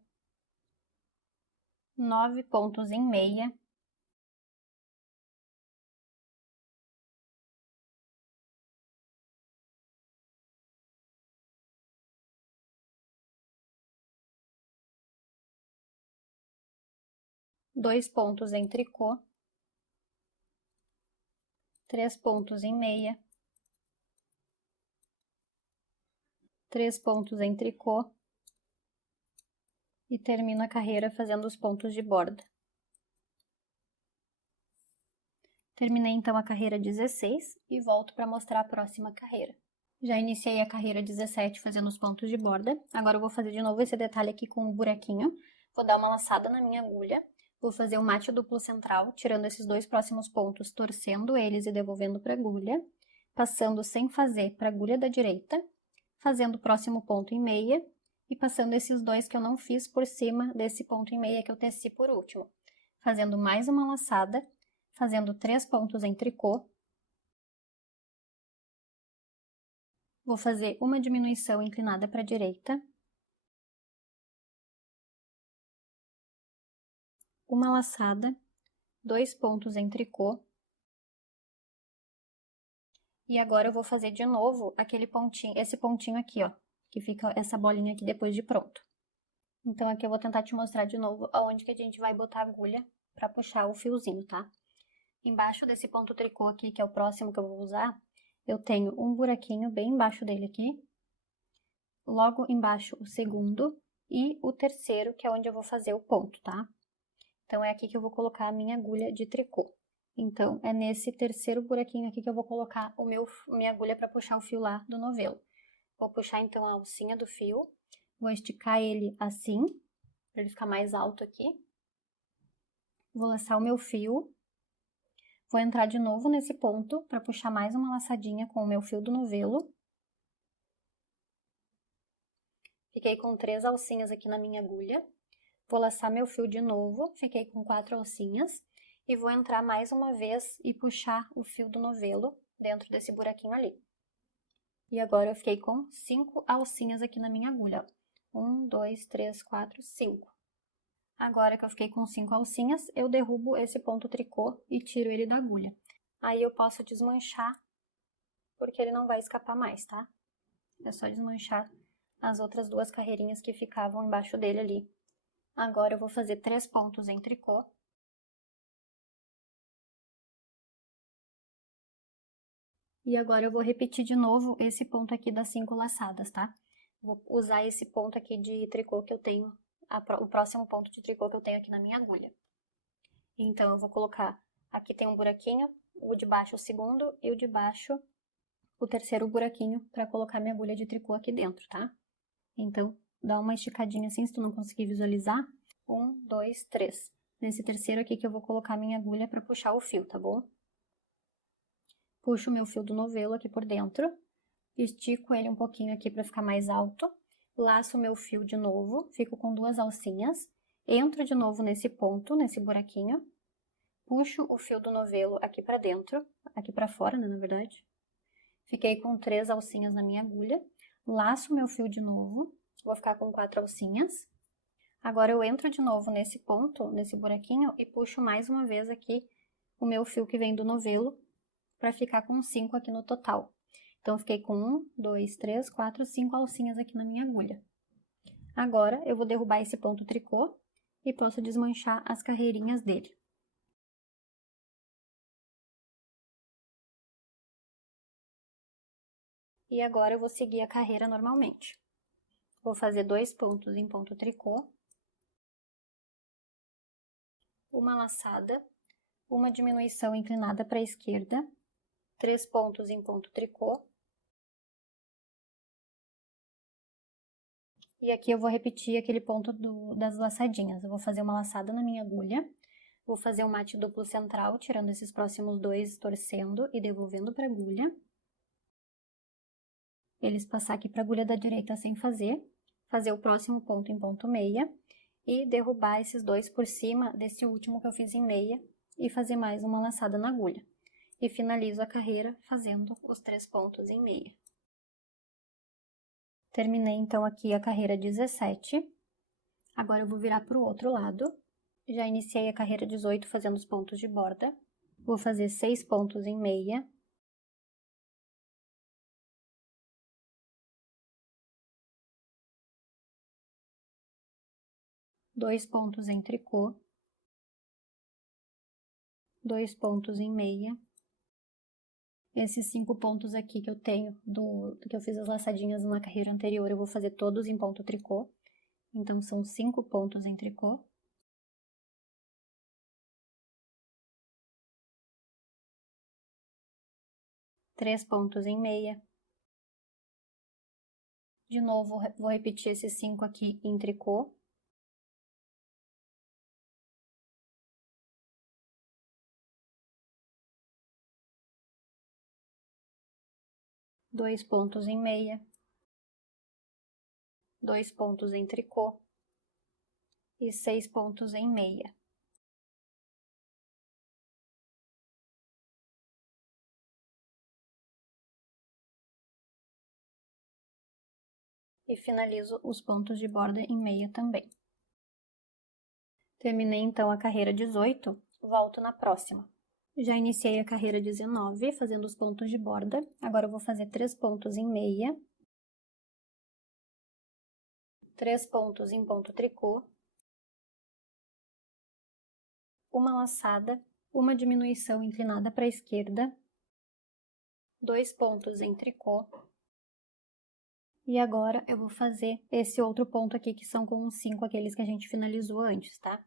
9 pontos em meia, dois pontos em tricô, 3 pontos em meia, 3 pontos em tricô e termino a carreira fazendo os pontos de borda. Terminei então a carreira 16 e volto para mostrar a próxima carreira. Já iniciei a carreira 17 fazendo os pontos de borda, agora eu vou fazer de novo esse detalhe aqui com um buraquinho, vou dar uma laçada na minha agulha, vou fazer um mate duplo central, tirando esses 2 próximos pontos, torcendo eles e devolvendo para a agulha, passando sem fazer para a agulha da direita, fazendo o próximo ponto em meia e passando esses 2 que eu não fiz por cima desse ponto em meia que eu teci por último, fazendo mais uma laçada, fazendo 3 pontos em tricô. Vou fazer uma diminuição inclinada para a direita, uma laçada, 2 pontos em tricô, e agora eu vou fazer de novo aquele pontinho, esse pontinho aqui, ó, que fica essa bolinha aqui depois de pronto. Então aqui eu vou tentar te mostrar de novo aonde que a gente vai botar a agulha para puxar o fiozinho, tá? Embaixo desse ponto tricô aqui, que é o próximo que eu vou usar, eu tenho um buraquinho bem embaixo dele aqui, logo embaixo o segundo e o terceiro, que é onde eu vou fazer o ponto, tá? Então, é aqui que eu vou colocar a minha agulha de tricô. Então, é nesse terceiro buraquinho aqui que eu vou colocar minha agulha para puxar o fio lá do novelo. Vou puxar, então, a alcinha do fio, vou esticar ele assim, para ele ficar mais alto aqui. Vou laçar o meu fio, vou entrar de novo nesse ponto para puxar mais uma laçadinha com o meu fio do novelo. Fiquei com 3 alcinhas aqui na minha agulha. Vou laçar meu fio de novo, fiquei com 4 alcinhas, e vou entrar mais uma vez e puxar o fio do novelo dentro desse buraquinho ali. E agora eu fiquei com 5 alcinhas aqui na minha agulha, ó. 1, 2, 3, 4, 5. Agora que eu fiquei com 5 alcinhas, eu derrubo esse ponto tricô e tiro ele da agulha. Aí eu posso desmanchar, porque ele não vai escapar mais, tá? É só desmanchar as outras 2 carreirinhas que ficavam embaixo dele ali. Agora eu vou fazer 3 pontos em tricô. E agora eu vou repetir de novo esse ponto aqui das 5 laçadas, tá? Vou usar esse ponto aqui de tricô que eu tenho o próximo ponto de tricô que eu tenho aqui na minha agulha. Então, eu vou colocar, aqui tem um buraquinho, o de baixo o segundo e o de baixo o terceiro buraquinho para colocar minha agulha de tricô aqui dentro, tá? Então, dá uma esticadinha assim, se tu não conseguir visualizar. 1, 2, 3. Nesse terceiro aqui que eu vou colocar minha agulha para puxar o fio, tá bom? Puxo o meu fio do novelo aqui por dentro, estico ele um pouquinho aqui para ficar mais alto, laço o meu fio de novo, fico com 2 alcinhas, entro de novo nesse ponto, nesse buraquinho, puxo o fio do novelo aqui para dentro, aqui para fora, né, na verdade. Fiquei com 3 alcinhas na minha agulha, laço o meu fio de novo, vou ficar com 4 alcinhas. Agora eu entro de novo nesse ponto, nesse buraquinho, e puxo mais uma vez aqui o meu fio que vem do novelo, para ficar com 5 aqui no total. Então, fiquei com 1, 2, 3, 4, 5 alcinhas aqui na minha agulha. Agora, eu vou derrubar esse ponto tricô e posso desmanchar as carreirinhas dele. E agora, eu vou seguir a carreira normalmente. Vou fazer 2 pontos em ponto tricô, uma laçada, uma diminuição inclinada para a esquerda, 3 pontos em ponto tricô. E aqui eu vou repetir aquele ponto das laçadinhas. Eu vou fazer uma laçada na minha agulha, vou fazer um mate duplo central, tirando esses próximos 2, torcendo e devolvendo para a agulha. Eles passar aqui para a agulha da direita sem fazer o próximo ponto em ponto meia e derrubar esses 2 por cima desse último que eu fiz em meia e fazer mais uma laçada na agulha. E finalizo a carreira fazendo os 3 pontos em meia. Terminei então aqui a carreira 17. Agora eu vou virar para o outro lado. Já iniciei a carreira 18 fazendo os pontos de borda. Vou fazer 6 pontos em meia. Dois pontos em tricô. 2 pontos em meia. Esses 5 pontos aqui que eu tenho, que eu fiz as laçadinhas na carreira anterior, eu vou fazer todos em ponto tricô. Então, são 5 pontos em tricô. Três pontos em meia. De novo, vou repetir esses 5 aqui em tricô. Dois pontos em meia. 2 pontos em tricô. E 6 pontos em meia. E finalizo os pontos de borda em meia também. Terminei então a carreira 18, volto na próxima. Já iniciei a carreira 19, fazendo os pontos de borda. Agora eu vou fazer 3 pontos em meia. 3 pontos em ponto tricô. Uma laçada, uma diminuição inclinada para a esquerda. 2 pontos em tricô. E agora eu vou fazer esse outro ponto aqui, que são com os 5 aqueles que a gente finalizou antes, tá?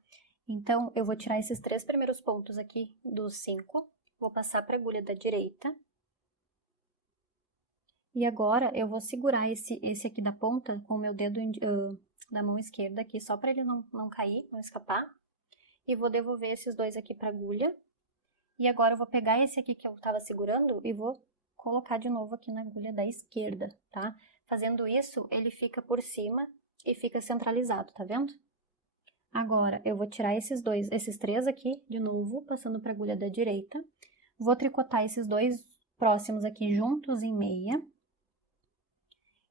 Então, eu vou tirar esses 3 primeiros pontos aqui dos 5, vou passar para a agulha da direita. E agora, eu vou segurar esse aqui da ponta com o meu dedo da mão esquerda aqui, só para ele não cair, não escapar. E vou devolver esses 2 aqui para a agulha. E agora, eu vou pegar esse aqui que eu estava segurando e vou colocar de novo aqui na agulha da esquerda, tá? Fazendo isso, ele fica por cima e fica centralizado, tá vendo? Agora, eu vou tirar esses 3 aqui, de novo, passando para a agulha da direita. Vou tricotar esses 2 próximos aqui juntos em meia.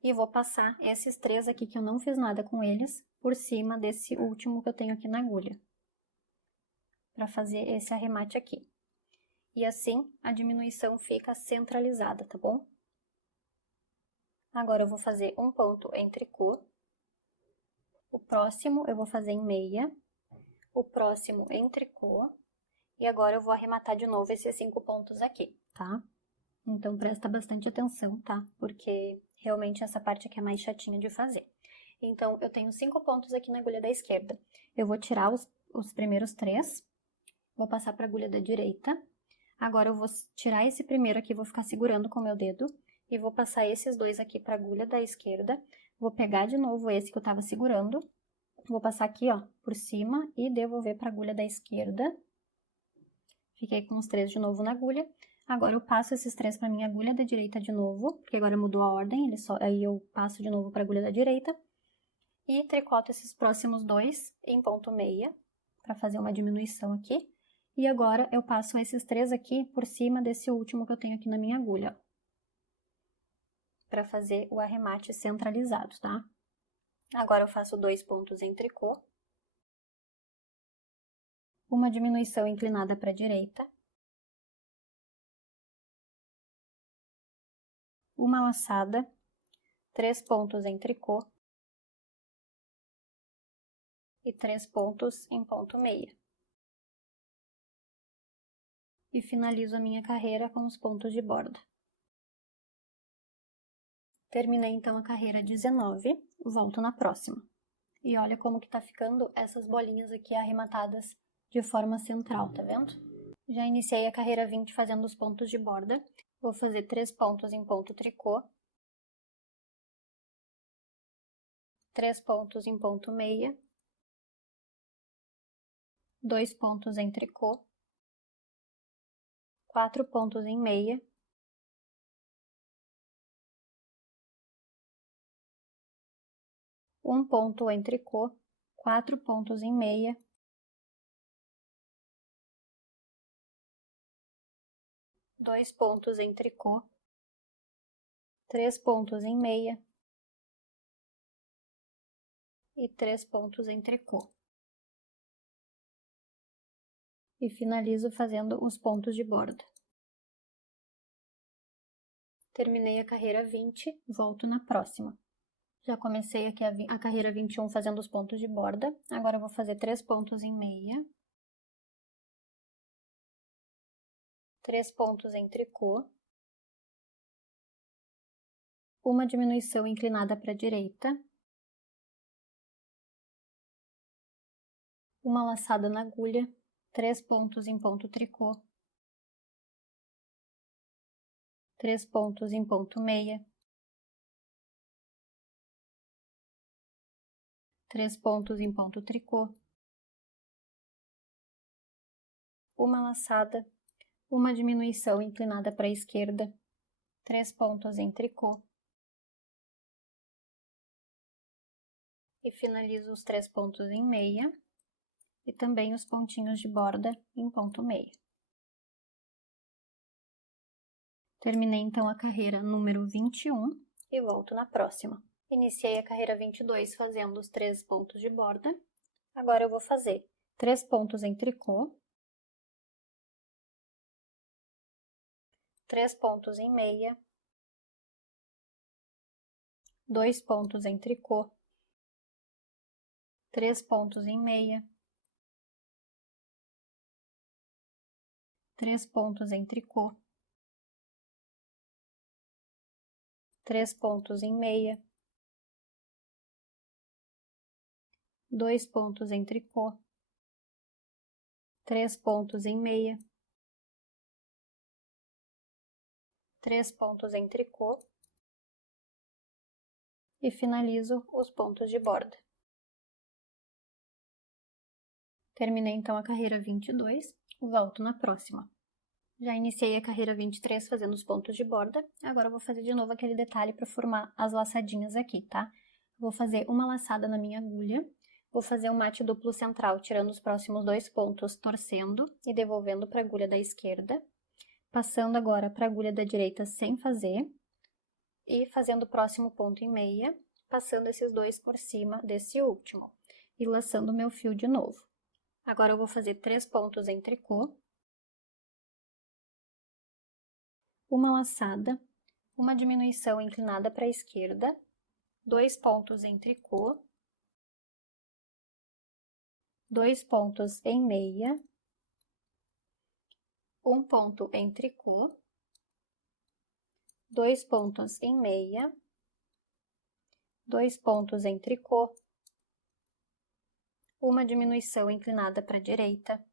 E vou passar esses 3 aqui que eu não fiz nada com eles, por cima desse último que eu tenho aqui na agulha. Para fazer esse arremate aqui. E assim, a diminuição fica centralizada, tá bom? Agora, eu vou fazer um ponto em tricô. O próximo eu vou fazer em meia. O próximo em tricô. E agora eu vou arrematar de novo esses 5 pontos aqui, tá? Então, presta bastante atenção, tá? Porque realmente essa parte aqui é mais chatinha de fazer. Então, eu tenho 5 pontos aqui na agulha da esquerda. Eu vou tirar os primeiros 3, vou passar para a agulha da direita. Agora, eu vou tirar esse primeiro aqui, vou ficar segurando com o meu dedo, e vou passar esses 2 aqui para a agulha da esquerda. Vou pegar de novo esse que eu estava segurando, vou passar aqui, ó, por cima e devolver para a agulha da esquerda. Fiquei com os 3 de novo na agulha. Agora, eu passo esses 3 para minha agulha da direita de novo, porque agora mudou a ordem, aí eu passo de novo para a agulha da direita. E tricoto esses próximos 2 em ponto meia, para fazer uma diminuição aqui. E agora, eu passo esses 3 aqui por cima desse último que eu tenho aqui na minha agulha, para fazer o arremate centralizado, tá? Agora, eu faço 2 pontos em tricô, uma diminuição inclinada para a direita, uma laçada, 3 pontos em tricô e 3 pontos em ponto meia. E finalizo a minha carreira com os pontos de borda. Terminei então a carreira 19, volto na próxima. E olha como que tá ficando essas bolinhas aqui arrematadas de forma central, tá vendo? Já iniciei a carreira 20 fazendo os pontos de borda. Vou fazer 3 pontos em ponto tricô, 3 pontos em ponto meia, 2 pontos em tricô, 4 pontos em meia, 1 ponto em tricô, 4 pontos em meia, 2 pontos em tricô, 3 pontos em meia e 3 pontos em tricô. E finalizo fazendo os pontos de borda. Terminei a carreira 20, volto na próxima. Já comecei aqui a carreira 21 fazendo os pontos de borda. Agora eu vou fazer 3 pontos em meia, 3 pontos em tricô, uma diminuição inclinada para a direita, uma laçada na agulha, 3 pontos em ponto tricô, 3 pontos em ponto meia, 3 pontos em ponto tricô, uma laçada, uma diminuição inclinada para a esquerda, 3 pontos em tricô, e finalizo os 3 pontos em meia, e também os pontinhos de borda em ponto meia. Terminei então a carreira número 21 e volto na próxima. Iniciei a carreira 22 fazendo os 3 pontos de borda. Agora eu vou fazer 3 pontos em tricô, 3 pontos em meia, 2 pontos em tricô, 3 pontos em meia, 3 pontos em tricô, 3 pontos em meia, 2 pontos em tricô, 3 pontos em meia, 3 pontos em tricô e finalizo os pontos de borda. Terminei então a carreira 22, volto na próxima. Já iniciei a carreira 23 fazendo os pontos de borda, agora eu vou fazer de novo aquele detalhe para formar as laçadinhas aqui, tá? Vou fazer uma laçada na minha agulha, vou fazer um mate duplo central, tirando os próximos 2 pontos, torcendo e devolvendo para a agulha da esquerda, passando agora para a agulha da direita sem fazer, e fazendo o próximo ponto em meia, passando esses 2 por cima desse último, e laçando o meu fio de novo. Agora eu vou fazer 3 pontos em tricô, uma laçada, uma diminuição inclinada para a esquerda, 2 pontos em tricô, 2 pontos em meia, 1 ponto em tricô, 2 pontos em meia, 2 pontos em tricô, uma diminuição inclinada para a direita,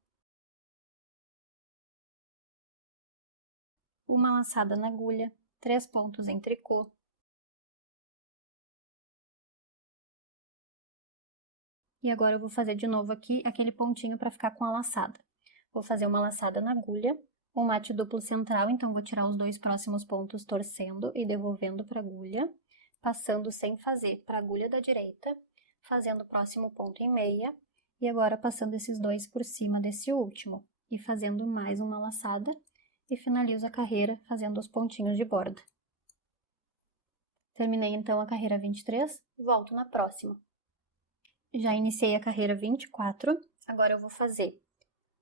uma laçada na agulha, 3 pontos em tricô, e agora eu vou fazer de novo aqui aquele pontinho para ficar com a laçada. Vou fazer uma laçada na agulha, um mate duplo central, então vou tirar os 2 próximos pontos torcendo e devolvendo para a agulha, passando sem fazer para a agulha da direita, fazendo o próximo ponto em meia, e agora passando esses 2 por cima desse último, e fazendo mais uma laçada, e finalizo a carreira fazendo os pontinhos de borda. Terminei então a carreira 23, volto na próxima. Já iniciei a carreira 24, agora eu vou fazer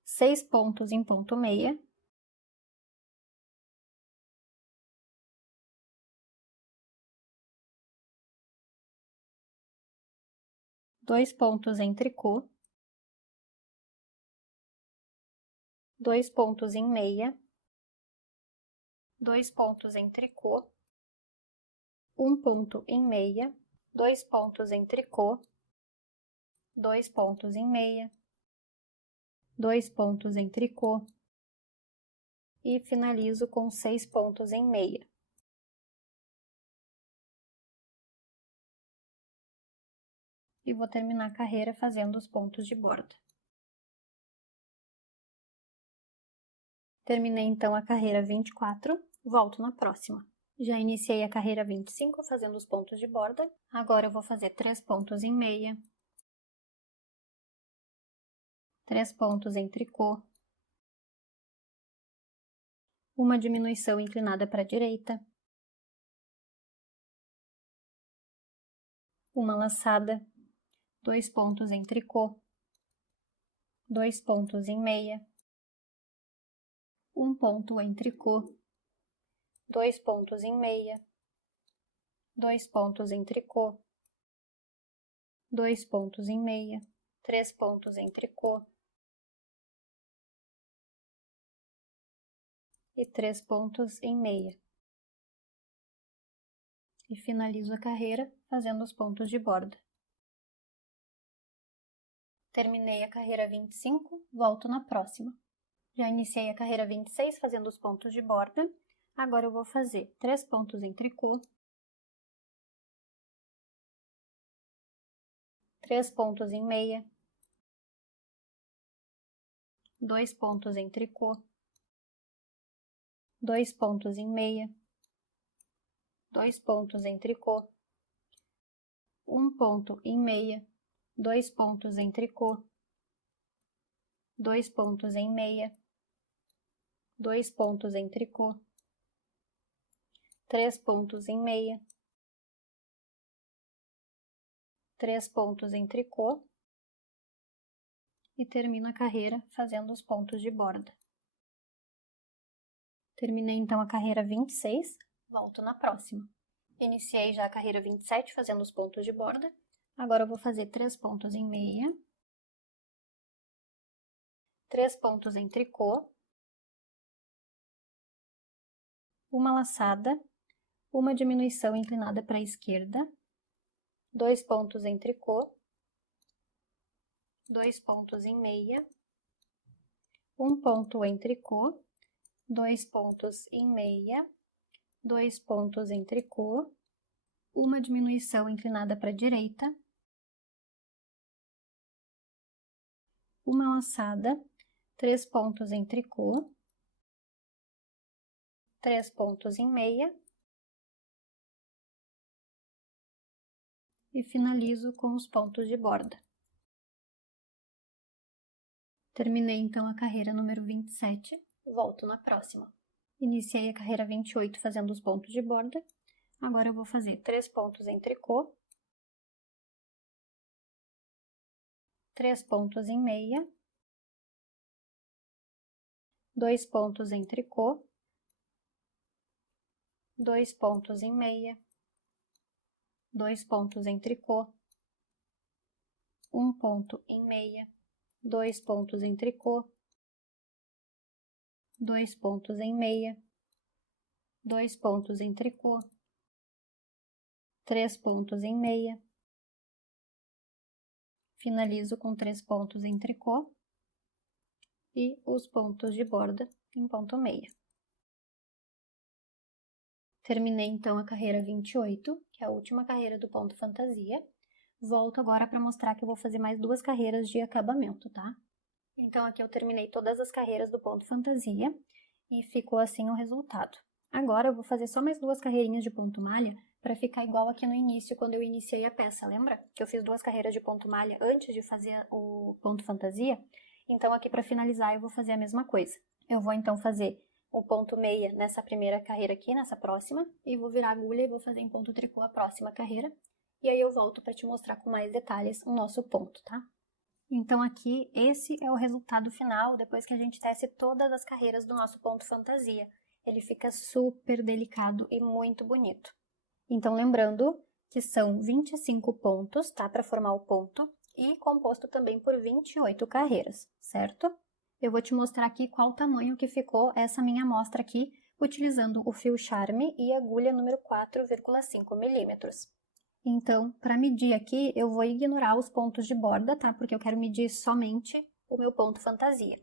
6 pontos em ponto meia, dois pontos em tricô, 2 pontos em meia, 2 pontos em tricô, 1 ponto em meia, 2 pontos em tricô, 2 pontos em meia, 2 pontos em tricô e finalizo com 6 pontos em meia. E vou terminar a carreira fazendo os pontos de borda. Terminei então a carreira 24, volto na próxima. Já iniciei a carreira 25 fazendo os pontos de borda, agora eu vou fazer 3 pontos em meia, 3 pontos em tricô, uma diminuição inclinada para a direita, uma laçada, 2 pontos em tricô, 2 pontos em meia, 1 ponto em tricô, 2 pontos em meia, 2 pontos em tricô, 2 pontos em meia, 3 pontos em tricô e 3 pontos em meia. E finalizo a carreira fazendo os pontos de borda. Terminei a carreira 25, volto na próxima. Já iniciei a carreira 26 fazendo os pontos de borda, agora eu vou fazer 3 pontos em tricô, 3 pontos em meia, 2 pontos em tricô, 2 pontos em meia, 2 pontos em tricô, 1 ponto em meia, 2 pontos em tricô, 2 pontos em meia, 2 pontos em tricô, 3 pontos em meia, 3 pontos em tricô e termino a carreira fazendo os pontos de borda. Terminei então a carreira 26, volto na próxima. Iniciei já a carreira 27 fazendo os pontos de borda, agora eu vou fazer 3 pontos em meia, 3 pontos em tricô, uma laçada, uma diminuição inclinada para a esquerda, 2 pontos em tricô, 2 pontos em meia, 1 ponto em tricô, 2 pontos em meia, 2 pontos em tricô, uma diminuição inclinada para a direita, uma laçada, 3 pontos em tricô, 3 pontos em meia e finalizo com os pontos de borda. Terminei então a carreira número 27, volto na próxima. Iniciei a carreira 28 fazendo os pontos de borda, agora eu vou fazer 3 pontos em tricô, 3 pontos em meia, 2 pontos em tricô, 2 pontos em meia, 2 pontos em tricô, 1 ponto em meia, 2 pontos em tricô, 2 pontos em meia, 2 pontos em tricô, 3 pontos em meia, finalizo com 3 pontos em tricô e os pontos de borda em ponto meia. Terminei então a carreira 28, que é a última carreira do ponto fantasia. Volto agora para mostrar que eu vou fazer mais 2 carreiras de acabamento, tá? Então aqui eu terminei todas as carreiras do ponto fantasia e ficou assim o resultado. Agora eu vou fazer só mais 2 carreirinhas de ponto malha para ficar igual aqui no início, quando eu iniciei a peça, lembra? Que eu fiz 2 carreiras de ponto malha antes de fazer o ponto fantasia? Então aqui para finalizar eu vou fazer a mesma coisa. Eu vou então fazer o ponto meia nessa primeira carreira aqui, nessa próxima, e vou virar a agulha e vou fazer em ponto tricô a próxima carreira. E aí eu volto para te mostrar com mais detalhes o nosso ponto, tá? Então aqui, esse é o resultado final, depois que a gente tece todas as carreiras do nosso ponto fantasia. Ele fica super delicado e muito bonito. Então lembrando que são 25 pontos, tá, para formar o ponto, e composto também por 28 carreiras, certo? Eu vou te mostrar aqui qual o tamanho que ficou essa minha amostra aqui, utilizando o fio Charme e agulha número 4,5 milímetros. Então, para medir aqui, eu vou ignorar os pontos de borda, tá? Porque eu quero medir somente o meu ponto fantasia.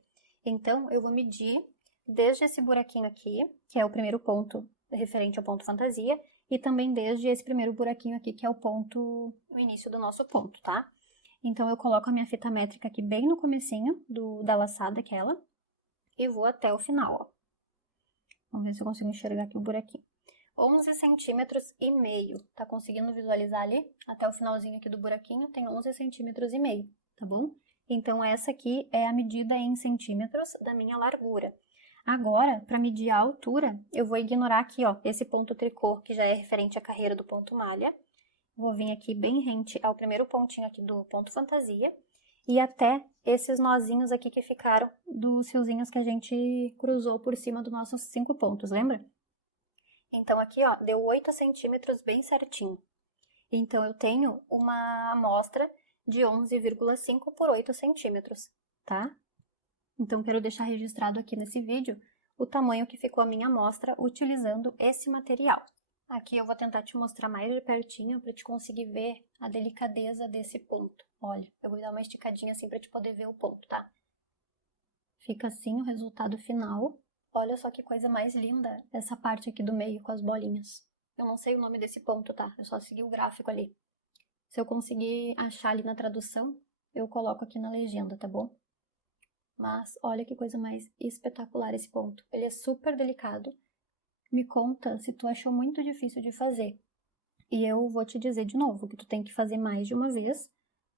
Então, eu vou medir desde esse buraquinho aqui, que é o primeiro ponto referente ao ponto fantasia, e também desde esse primeiro buraquinho aqui, que é o início do nosso ponto, tá? Então, eu coloco a minha fita métrica aqui bem no comecinho da laçada aquela, e vou até o final, ó. Vamos ver se eu consigo enxergar aqui o buraquinho. 11 centímetros e meio, tá conseguindo visualizar ali? Até o finalzinho aqui do buraquinho tem 11 centímetros e meio, tá bom? Então, essa aqui é a medida em centímetros da minha largura. Agora, para medir a altura, eu vou ignorar aqui, ó, esse ponto tricô, que já é referente à carreira do ponto malha. Vou vir aqui bem rente ao primeiro pontinho aqui do ponto fantasia e até esses nozinhos aqui que ficaram dos fiozinhos que a gente cruzou por cima dos nossos 5 pontos, lembra? Então, aqui, ó, deu 8 centímetros bem certinho. Então, eu tenho uma amostra de 11,5 por 8 centímetros, tá? Então, quero deixar registrado aqui nesse vídeo o tamanho que ficou a minha amostra utilizando esse material. Aqui eu vou tentar te mostrar mais de pertinho para te conseguir ver a delicadeza desse ponto. Olha, eu vou dar uma esticadinha assim para te poder ver o ponto, tá? Fica assim o resultado final. Olha só que coisa mais linda essa parte aqui do meio com as bolinhas. Eu não sei o nome desse ponto, tá? Eu só segui o gráfico ali. Se eu conseguir achar ali na tradução, eu coloco aqui na legenda, tá bom? Mas olha que coisa mais espetacular esse ponto. Ele é super delicado. Me conta se tu achou muito difícil de fazer. E eu vou te dizer de novo que tu tem que fazer mais de uma vez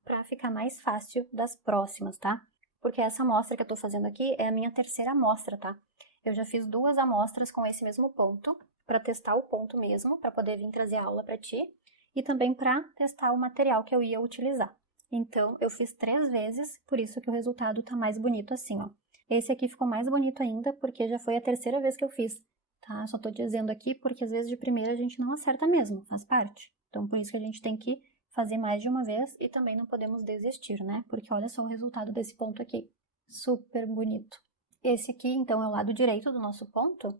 para ficar mais fácil das próximas, tá? Porque essa amostra que eu tô fazendo aqui é a minha terceira amostra, tá? Eu já fiz 2 amostras com esse mesmo ponto, para testar o ponto mesmo, para poder vir trazer a aula para ti, e também para testar o material que eu ia utilizar. Então, eu fiz 3 vezes, por isso que o resultado tá mais bonito assim, ó. Esse aqui ficou mais bonito ainda, porque já foi a terceira vez que eu fiz, tá? Só tô dizendo aqui porque às vezes de primeira a gente não acerta mesmo, faz parte. Então, por isso que a gente tem que fazer mais de uma vez e também não podemos desistir, né? Porque olha só o resultado desse ponto aqui. Super bonito. Esse aqui, então, é o lado direito do nosso ponto,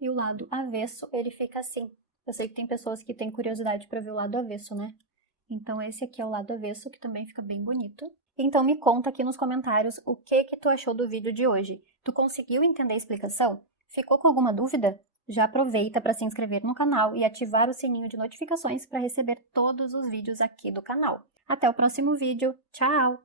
e o lado avesso, ele fica assim. Eu sei que tem pessoas que têm curiosidade para ver o lado avesso, né? Então, esse aqui é o lado avesso, que também fica bem bonito. Então, me conta aqui nos comentários o que tu achou do vídeo de hoje. Tu conseguiu entender a explicação? Ficou com alguma dúvida? Já aproveita para se inscrever no canal e ativar o sininho de notificações para receber todos os vídeos aqui do canal. Até o próximo vídeo. Tchau!